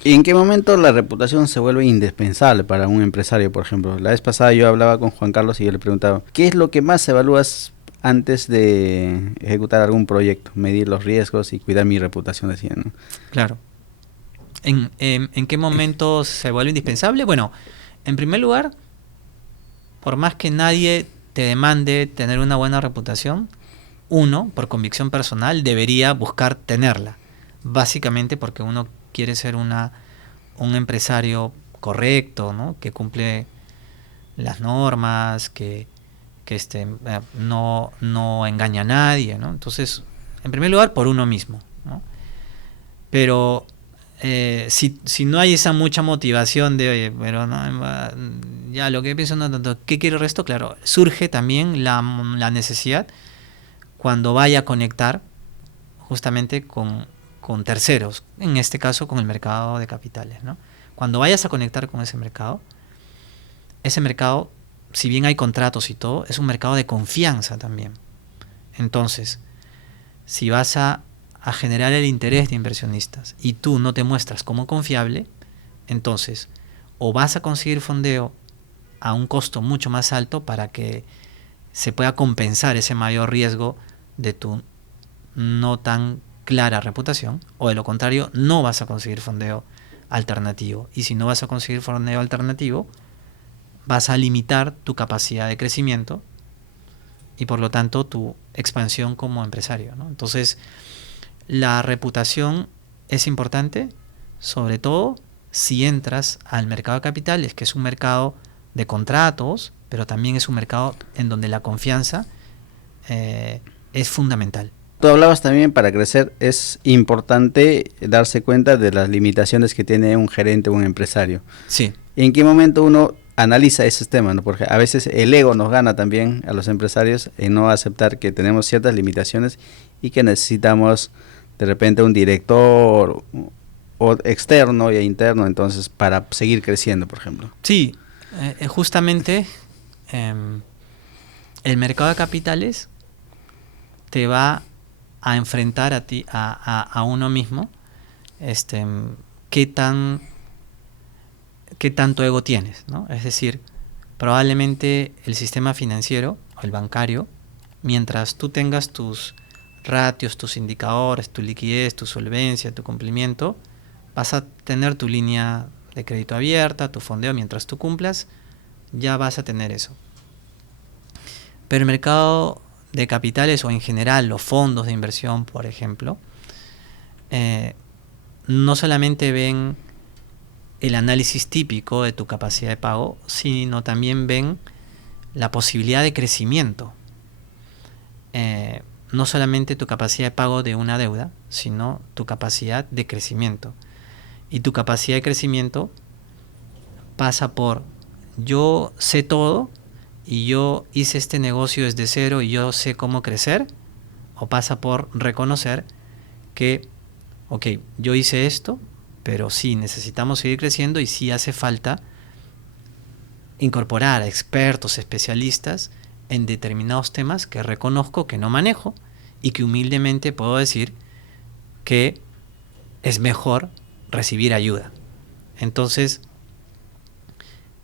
¿Y en qué momento la reputación se vuelve indispensable para un empresario, por ejemplo? La vez pasada yo hablaba con Juan Carlos y yo le preguntaba, ¿qué es lo que más evalúas antes de ejecutar algún proyecto? Medir los riesgos y cuidar mi reputación, decía, ¿no? Claro. ¿En qué momento se vuelve indispensable? Bueno, en primer lugar, por más que nadie te demande tener una buena reputación, uno, por convicción personal, debería buscar tenerla. Básicamente porque uno quiere ser un empresario correcto, ¿no? Que cumple las normas, que no engaña a nadie, ¿no? Entonces, en primer lugar, por uno mismo, ¿no? Pero si no hay esa mucha motivación de, oye, pero no, ya lo que pienso no tanto, ¿qué quiere el resto? Claro, surge también la necesidad cuando vaya a conectar justamente con terceros, en este caso con el mercado de capitales, ¿no? Cuando vayas a conectar con ese mercado, si bien hay contratos y todo, es un mercado de confianza también. Entonces, si vas a generar el interés de inversionistas y tú no te muestras como confiable, entonces o vas a conseguir fondeo a un costo mucho más alto para que se pueda compensar ese mayor riesgo de tu no tan clara reputación, o de lo contrario no vas a conseguir fondeo alternativo, y si no vas a conseguir fondeo alternativo vas a limitar tu capacidad de crecimiento y por lo tanto tu expansión como empresario, ¿no? Entonces, la reputación es importante, sobre todo si entras al mercado de capitales, que es un mercado de contratos, pero también es un mercado en donde la confianza es fundamental. Tú hablabas también, para crecer es importante darse cuenta de las limitaciones que tiene un gerente o un empresario. Sí. ¿En qué momento uno analiza esos temas, ¿no? Porque a veces el ego nos gana también a los empresarios en no aceptar que tenemos ciertas limitaciones y que necesitamos de repente un director o externo e interno, entonces, para seguir creciendo, por ejemplo. Sí, justamente el mercado de capitales te va a enfrentar a ti, a uno mismo, qué tanto ego tienes, ¿no? Es decir, probablemente el sistema financiero o el bancario, mientras tú tengas tus ratios, tus indicadores, tu liquidez, tu solvencia, tu cumplimiento, vas a tener tu línea de crédito abierta, tu fondeo, mientras tú cumplas, ya vas a tener eso. Pero el mercado de capitales o en general los fondos de inversión, por ejemplo, no solamente ven el análisis típico de tu capacidad de pago, sino también ven la posibilidad de crecimiento. No solamente tu capacidad de pago de una deuda, sino tu capacidad de crecimiento. Y tu capacidad de crecimiento pasa por: yo sé todo y yo hice este negocio desde cero y yo sé cómo crecer, o pasa por reconocer que, ok, yo hice esto, pero sí necesitamos seguir creciendo y sí hace falta incorporar a expertos, especialistas en determinados temas que reconozco que no manejo y que humildemente puedo decir que es mejor recibir ayuda. Entonces,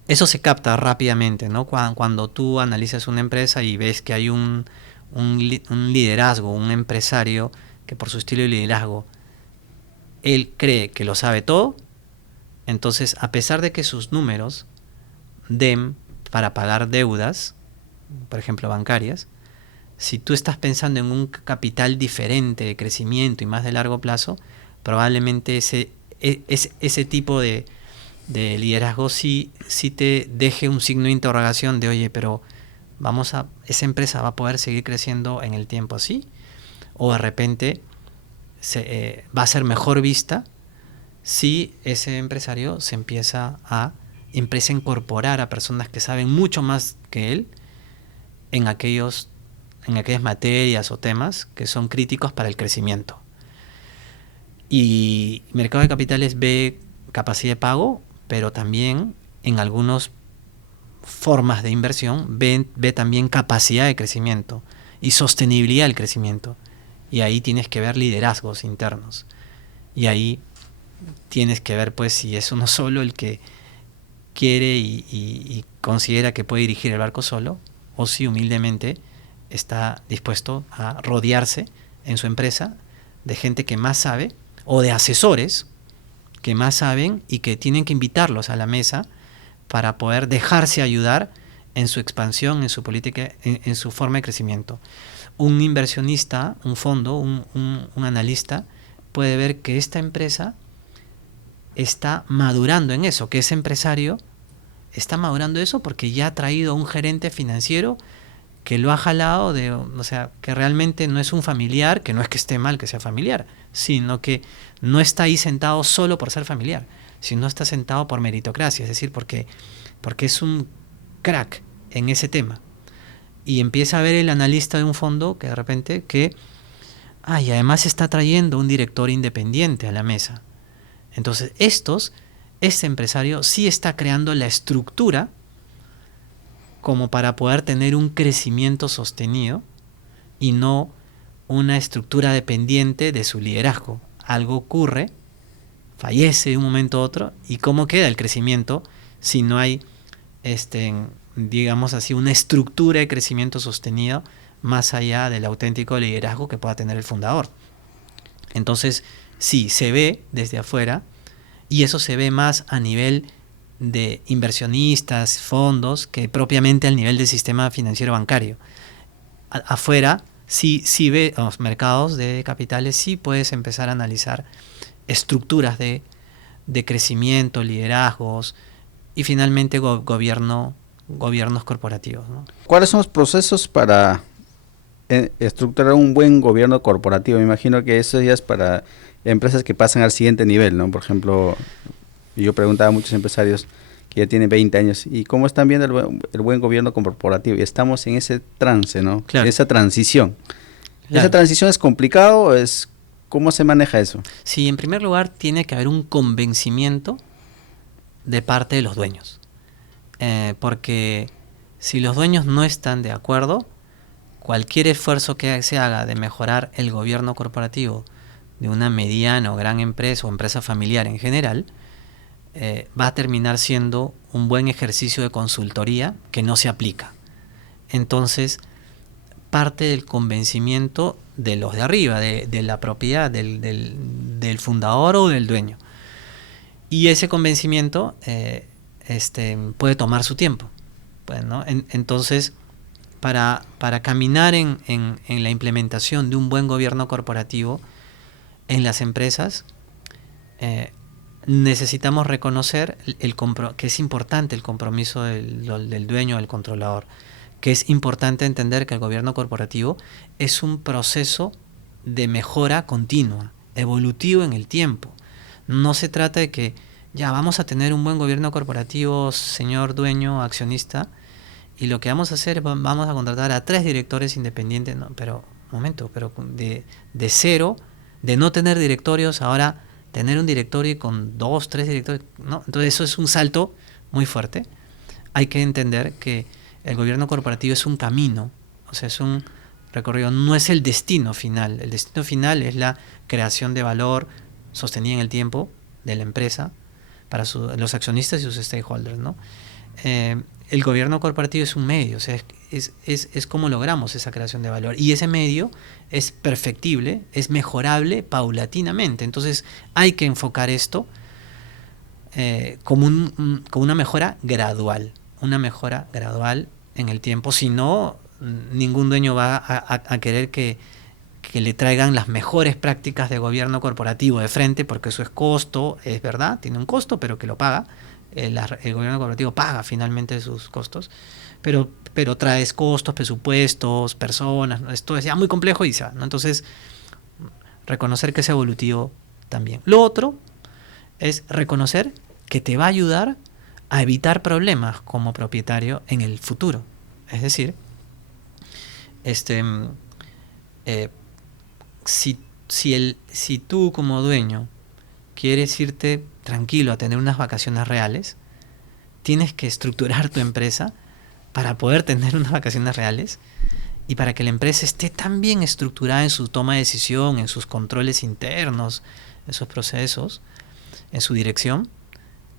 eso se capta rápidamente, ¿no? Cuando tú analizas una empresa y ves que hay un liderazgo, un empresario que por su estilo de liderazgo, él cree que lo sabe todo, entonces, a pesar de que sus números den para pagar deudas, por ejemplo bancarias, si tú estás pensando en un capital diferente de crecimiento y más de largo plazo, probablemente ese tipo de liderazgo sí te deje un signo de interrogación de, oye, pero esa empresa va a poder seguir creciendo en el tiempo así, o de repente va a ser mejor vista si ese empresario se empieza a incorporar a personas que saben mucho más que él en aquellas materias o temas que son críticos para el crecimiento. Y mercado de capitales ve capacidad de pago, pero también en algunas formas de inversión ve también capacidad de crecimiento y sostenibilidad del crecimiento. Y ahí tienes que ver liderazgos internos. Y ahí tienes que ver, pues, si es uno solo el que quiere y considera que puede dirigir el barco solo, o si humildemente está dispuesto a rodearse en su empresa de gente que más sabe, o de asesores que más saben y que tienen que invitarlos a la mesa para poder dejarse ayudar en su expansión, en su política, en su forma de crecimiento. Un inversionista, un fondo, un analista puede ver que esta empresa está madurando en eso, que ese empresario está madurando eso porque ya ha traído a un gerente financiero que lo ha jalado o sea, que realmente no es un familiar, que no es que esté mal que sea familiar, sino que no está ahí sentado solo por ser familiar, sino está sentado por meritocracia, es decir, porque es un crack en ese tema. Y empieza a ver el analista de un fondo que de repente y además está trayendo un director independiente a la mesa. Entonces, este empresario sí está creando la estructura como para poder tener un crecimiento sostenido y no una estructura dependiente de su liderazgo. Algo ocurre, fallece de un momento a otro, y cómo queda el crecimiento si no hay, digamos así, una estructura de crecimiento sostenido más allá del auténtico liderazgo que pueda tener el fundador. Entonces, sí, se ve desde afuera, y eso se ve más a nivel de inversionistas, fondos, que propiamente al nivel del sistema financiero bancario. afuera, sí ve, los mercados de capitales, sí puedes empezar a analizar estructuras de crecimiento, liderazgos y finalmente gobiernos corporativos, ¿no? ¿Cuáles son los procesos para estructurar un buen gobierno corporativo? Me imagino que eso ya es para empresas que pasan al siguiente nivel, ¿no? Por ejemplo, yo preguntaba a muchos empresarios que ya tienen 20 años, ¿y cómo están viendo el buen gobierno corporativo? Y estamos en ese trance, ¿no? Claro. En esa transición. Claro. ¿Esa transición es complicado? ¿Cómo se maneja eso? Sí, en primer lugar tiene que haber un convencimiento de parte de los dueños. Porque si los dueños no están de acuerdo, cualquier esfuerzo que se haga de mejorar el gobierno corporativo de una mediana o gran empresa o empresa familiar en general, va a terminar siendo un buen ejercicio de consultoría que no se aplica. Entonces, parte del convencimiento de los de arriba, de la propiedad, del fundador o del dueño. Y ese convencimiento puede tomar su tiempo. Pues, ¿no? Entonces, para caminar en la implementación de un buen gobierno corporativo en las empresas, necesitamos reconocer que es importante el compromiso del dueño o del controlador, que es importante entender que el gobierno corporativo es un proceso de mejora continua, evolutivo en el tiempo. No se trata de que ya vamos a tener un buen gobierno corporativo, señor dueño, accionista, y lo que vamos a hacer es vamos a contratar a 3 directores independientes. No, pero, momento, pero de cero, de no tener directorios, ahora tener un directorio y con 2, 3 directores, ¿no? Entonces eso es un salto muy fuerte. Hay que entender que el gobierno corporativo es un camino, o sea, es un recorrido, no es el destino final. El destino final es la creación de valor sostenida en el tiempo de la empresa para los accionistas y sus stakeholders, ¿no? El gobierno corporativo es un medio, o sea, es como logramos esa creación de valor. Y ese medio es perfectible, es mejorable paulatinamente. Entonces hay que enfocar esto como una mejora gradual. Una mejora gradual en el tiempo. Si no, ningún dueño va a querer que le traigan las mejores prácticas de gobierno corporativo de frente, porque eso es costo, es verdad, tiene un costo, pero que lo paga. El gobierno corporativo paga finalmente sus costos, pero traes costos, presupuestos, personas, ¿no? Esto es ya muy complejo y se va, ¿no? Entonces, reconocer que es evolutivo también. Lo otro es reconocer que te va a ayudar a evitar problemas como propietario en el futuro. Es decir, si tú como dueño quieres irte tranquilo a tener unas vacaciones reales, tienes que estructurar tu empresa para poder tener unas vacaciones reales y para que la empresa esté tan bien estructurada en su toma de decisión, en sus controles internos, en sus procesos, en su dirección,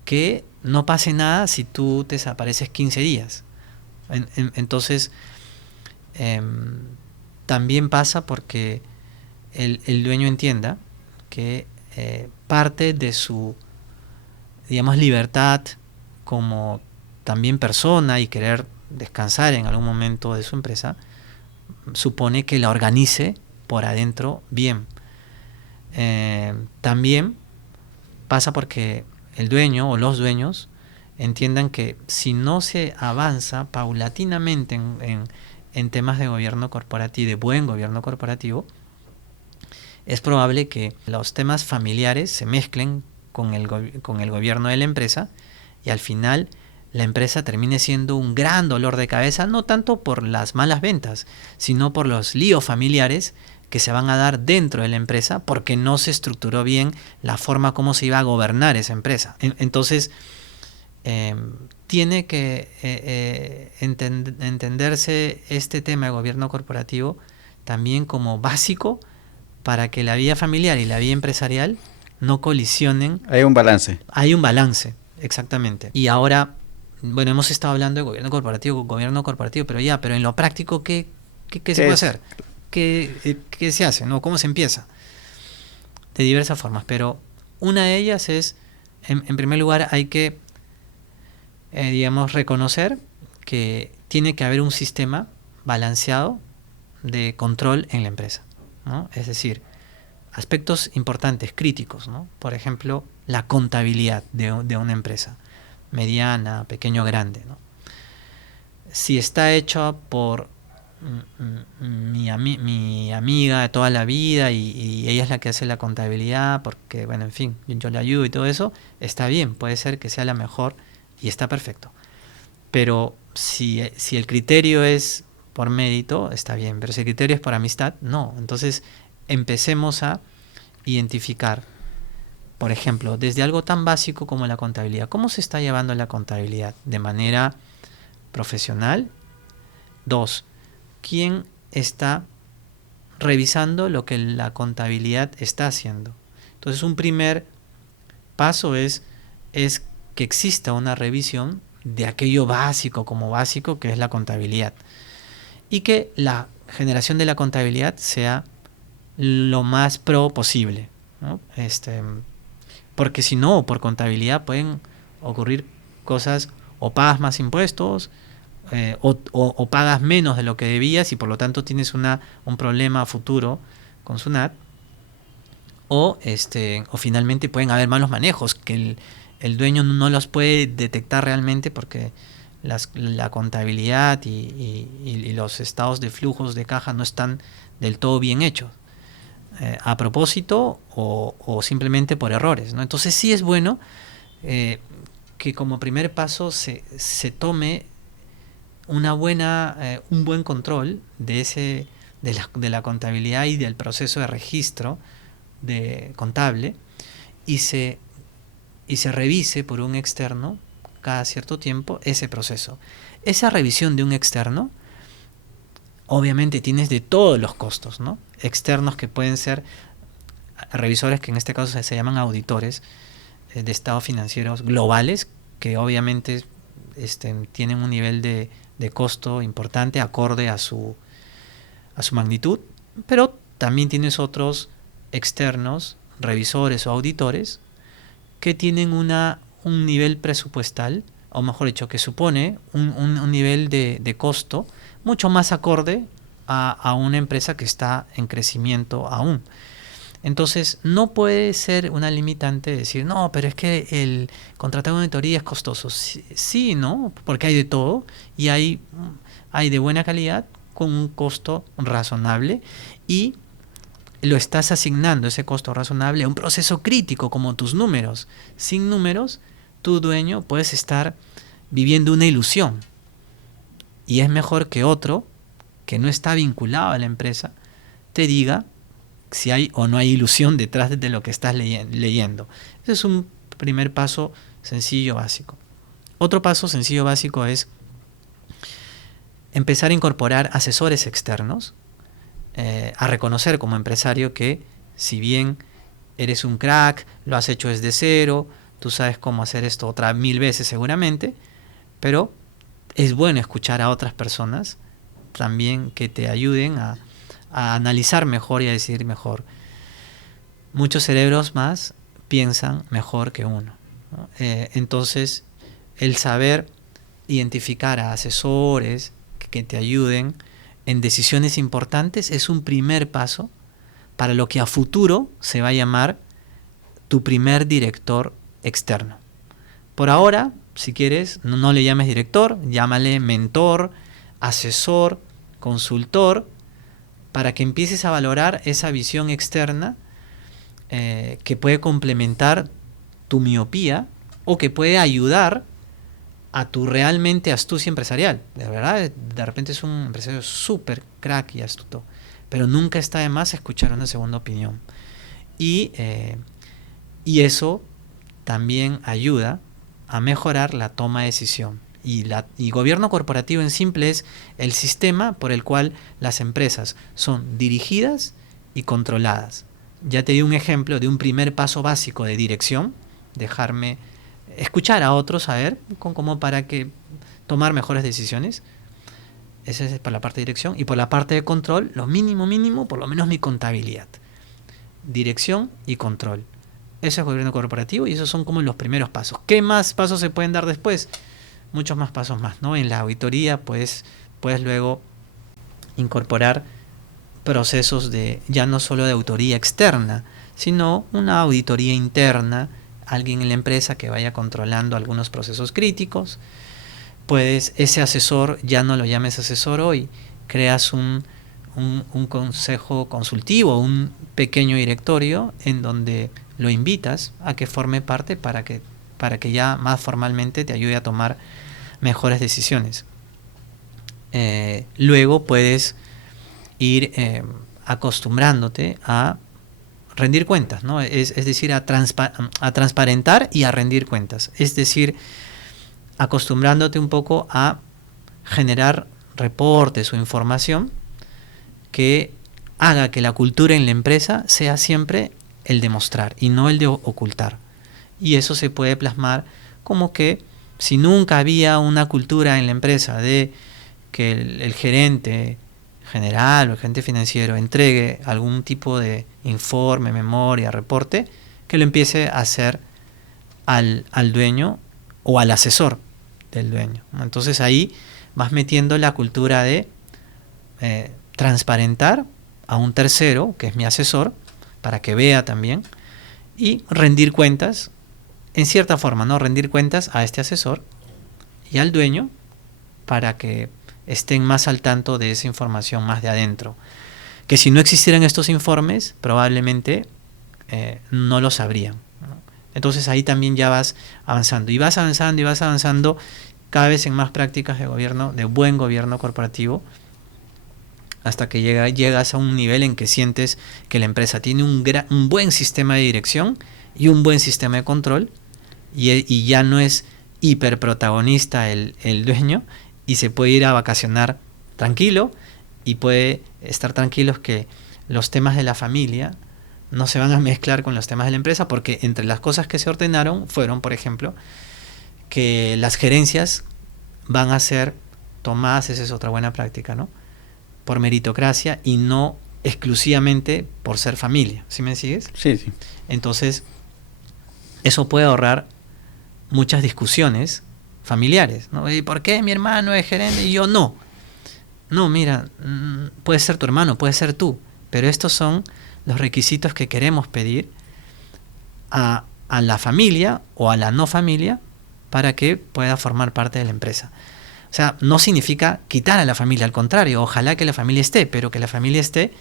que no pase nada si tú te desapareces 15 días. Entonces, también pasa porque el dueño entienda que parte de su, digamos, libertad como también persona y querer descansar en algún momento de su empresa supone que la organice por adentro bien. También pasa porque el dueño o los dueños entiendan que si no se avanza paulatinamente en temas de gobierno corporativo, de buen gobierno corporativo, es probable que los temas familiares se mezclen con el gobierno de la empresa y al final la empresa termine siendo un gran dolor de cabeza, no tanto por las malas ventas, sino por los líos familiares que se van a dar dentro de la empresa porque no se estructuró bien la forma como se iba a gobernar esa empresa. Entonces, tiene que entenderse este tema de gobierno corporativo también como básico para que la vida familiar y la vida empresarial no colisionen. Hay un balance. Hay un balance, exactamente. Y ahora, bueno, hemos estado hablando de gobierno corporativo, pero en lo práctico, ¿qué se puede hacer? ¿Qué se hace? ¿No? ¿Cómo se empieza? De diversas formas, pero una de ellas es, en primer lugar, hay que, digamos, reconocer que tiene que haber un sistema balanceado de control en la empresa, ¿no? Es decir, aspectos importantes, críticos, ¿no? Por ejemplo, la contabilidad de una empresa, mediana, pequeño o grande, ¿no? Si está hecha por mi amiga de toda la vida y ella es la que hace la contabilidad, porque, bueno, en fin, yo le ayudo y todo eso, está bien, puede ser que sea la mejor y está perfecto. Pero si el criterio es por mérito, está bien, pero si el criterio es por amistad, no. Entonces, empecemos a identificar, por ejemplo, desde algo tan básico como la contabilidad. ¿Cómo se está llevando la contabilidad? ¿De manera profesional? 2. ¿Quién está revisando lo que la contabilidad está haciendo? Entonces, un primer paso es que exista una revisión de aquello básico como básico que es la contabilidad. Y que la generación de la contabilidad sea lo más pro posible, ¿no? Porque si no, por contabilidad pueden ocurrir cosas, o pagas más impuestos, o pagas menos de lo que debías y por lo tanto tienes un problema futuro con SUNAT, o finalmente pueden haber malos manejos que el dueño no los puede detectar realmente porque la contabilidad y los estados de flujos de caja no están del todo bien hechos, a propósito o simplemente por errores, ¿no? Entonces sí es bueno que como primer paso se tome un buen control de la contabilidad y del proceso de registro contable y se revise por un externo cada cierto tiempo ese proceso. Esa revisión de un externo, obviamente tienes de todos los costos, ¿no? Externos que pueden ser revisores que en este caso se llaman auditores de estados financieros globales, que obviamente tienen un nivel de costo importante acorde a su magnitud, pero también tienes otros externos, revisores o auditores, que tienen un nivel presupuestal, o mejor dicho, que supone un nivel de costo mucho más acorde a una empresa que está en crecimiento aún. Entonces, no puede ser una limitante decir, no, pero es que el contratar una auditoría es costoso. Sí, ¿no? Porque hay de todo y hay de buena calidad con un costo razonable y lo estás asignando, ese costo razonable, a un proceso crítico como tus números. Sin números, tu dueño puedes estar viviendo una ilusión y es mejor que otro que no está vinculado a la empresa te diga si hay o no hay ilusión detrás de lo que estás leyendo. Ese es un primer paso sencillo, básico. Otro paso sencillo, básico es empezar a incorporar asesores externos, a reconocer como empresario que si bien eres un crack, lo has hecho desde cero, tú sabes cómo hacer esto otras 1000 veces seguramente, pero es bueno escuchar a otras personas también que te ayuden a analizar mejor y a decidir mejor. Muchos cerebros más piensan mejor que uno, ¿no? Entonces, el saber identificar a asesores que te ayuden en decisiones importantes es un primer paso para lo que a futuro se va a llamar tu primer director externo. Por ahora, si quieres, no le llames director, llámale mentor, asesor, consultor, para que empieces a valorar esa visión externa que puede complementar tu miopía o que puede ayudar a tu realmente astucia empresarial. De verdad, de repente es un empresario súper crack y astuto, pero nunca está de más escuchar una segunda opinión. Y eso también ayuda a mejorar la toma de decisión. Y gobierno corporativo en simple es el sistema por el cual las empresas son dirigidas y controladas. Ya te di un ejemplo de un primer paso básico de dirección, dejarme escuchar a otros, a ver, como para que tomar mejores decisiones. Esa es por la parte de dirección. Y por la parte de control, lo mínimo, por lo menos mi contabilidad. Dirección y control. Eso es gobierno corporativo y esos son como los primeros pasos. ¿Qué más pasos se pueden dar después? Muchos más pasos más, ¿no? En la auditoría puedes luego incorporar procesos de ya no solo de auditoría externa, sino una auditoría interna, alguien en la empresa que vaya controlando algunos procesos críticos. Puedes, ese asesor, ya no lo llames asesor hoy, creas un consejo consultivo, un pequeño directorio en donde lo invitas a que forme parte para que ya más formalmente te ayude a tomar mejores decisiones. Luego puedes ir acostumbrándote a rendir cuentas, ¿no? Es decir, a transparentar y a rendir cuentas. Es decir, acostumbrándote un poco a generar reportes o información que haga que la cultura en la empresa sea siempre el de mostrar y no el de ocultar. Y eso se puede plasmar como que si nunca había una cultura en la empresa de que el gerente general o el gerente financiero entregue algún tipo de informe, memoria, reporte, que lo empiece a hacer al dueño o al asesor del dueño. Entonces ahí vas metiendo la cultura de transparentar a un tercero, que es mi asesor, para que vea también, y rendir cuentas, en cierta forma, ¿no? Rendir cuentas a este asesor y al dueño para que estén más al tanto de esa información más de adentro. Que si no existieran estos informes, probablemente no lo sabrían, ¿no? Entonces ahí también ya vas avanzando. Y vas avanzando y vas avanzando cada vez en más prácticas de gobierno, de buen gobierno corporativo, hasta que llegas a un nivel en que sientes que la empresa tiene un buen sistema de dirección y un buen sistema de control, y ya no es hiperprotagonista el dueño, y se puede ir a vacacionar tranquilo y puede estar tranquilos que los temas de la familia no se van a mezclar con los temas de la empresa, porque entre las cosas que se ordenaron fueron, por ejemplo, que las gerencias van a ser tomadas, esa es otra buena práctica, ¿no?, por meritocracia y no exclusivamente por ser familia. ¿Sí me sigues? Sí, sí. Entonces, eso puede ahorrar muchas discusiones familiares, ¿no? ¿Y por qué mi hermano es gerente y yo no? No, mira, puede ser tu hermano, puede ser tú, pero estos son los requisitos que queremos pedir a la familia o a la no familia para que pueda formar parte de la empresa. O sea, no significa quitar a la familia, al contrario, ojalá que la familia esté, pero que la familia esté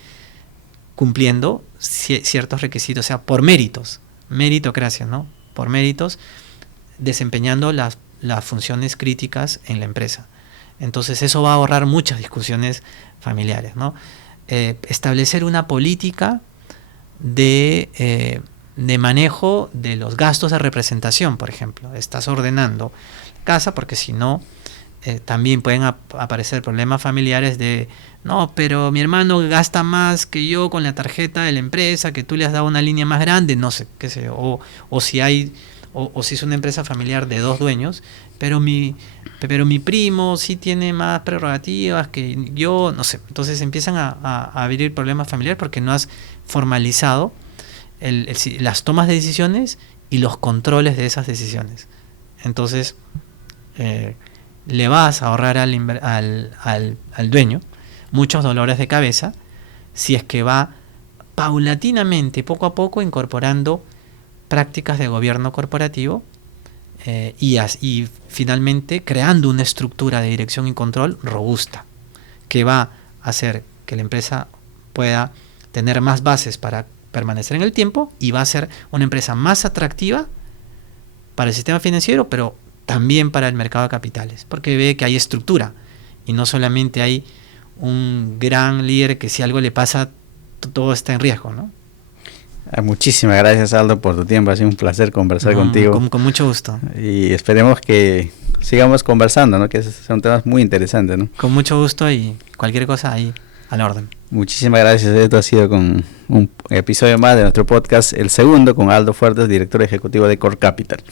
cumpliendo ciertos requisitos, o sea, por méritos, meritocracia, ¿no? Por méritos, desempeñando las funciones críticas en la empresa. Entonces eso va a ahorrar muchas discusiones familiares, ¿no? Establecer una política de manejo de los gastos de representación, por ejemplo. Estás ordenando casa porque si no, también pueden aparecer problemas familiares de no, pero mi hermano gasta más que yo con la tarjeta de la empresa, que tú le has dado una línea más grande, no sé, qué sé yo, o si es una empresa familiar de 2 dueños, pero mi primo sí tiene más prerrogativas que yo, no sé. Entonces empiezan a abrir problemas familiares porque no has formalizado las tomas de decisiones y los controles de esas decisiones. Entonces le vas a ahorrar al dueño muchos dolores de cabeza si es que va paulatinamente, poco a poco, incorporando prácticas de gobierno corporativo y finalmente creando una estructura de dirección y control robusta que va a hacer que la empresa pueda tener más bases para permanecer en el tiempo y va a ser una empresa más atractiva para el sistema financiero, pero también para el mercado de capitales, porque ve que hay estructura y no solamente hay un gran líder que si algo le pasa todo está en riesgo, ¿no? Muchísimas gracias, Aldo, por tu tiempo. Ha sido un placer conversar contigo. Con mucho gusto. Y esperemos que sigamos conversando, ¿no? Que son temas muy interesantes, ¿no? Con mucho gusto y cualquier cosa ahí a la orden. Muchísimas gracias. Esto ha sido con un episodio más de nuestro podcast, el segundo, con Aldo Fuertes, director ejecutivo de Core Capital.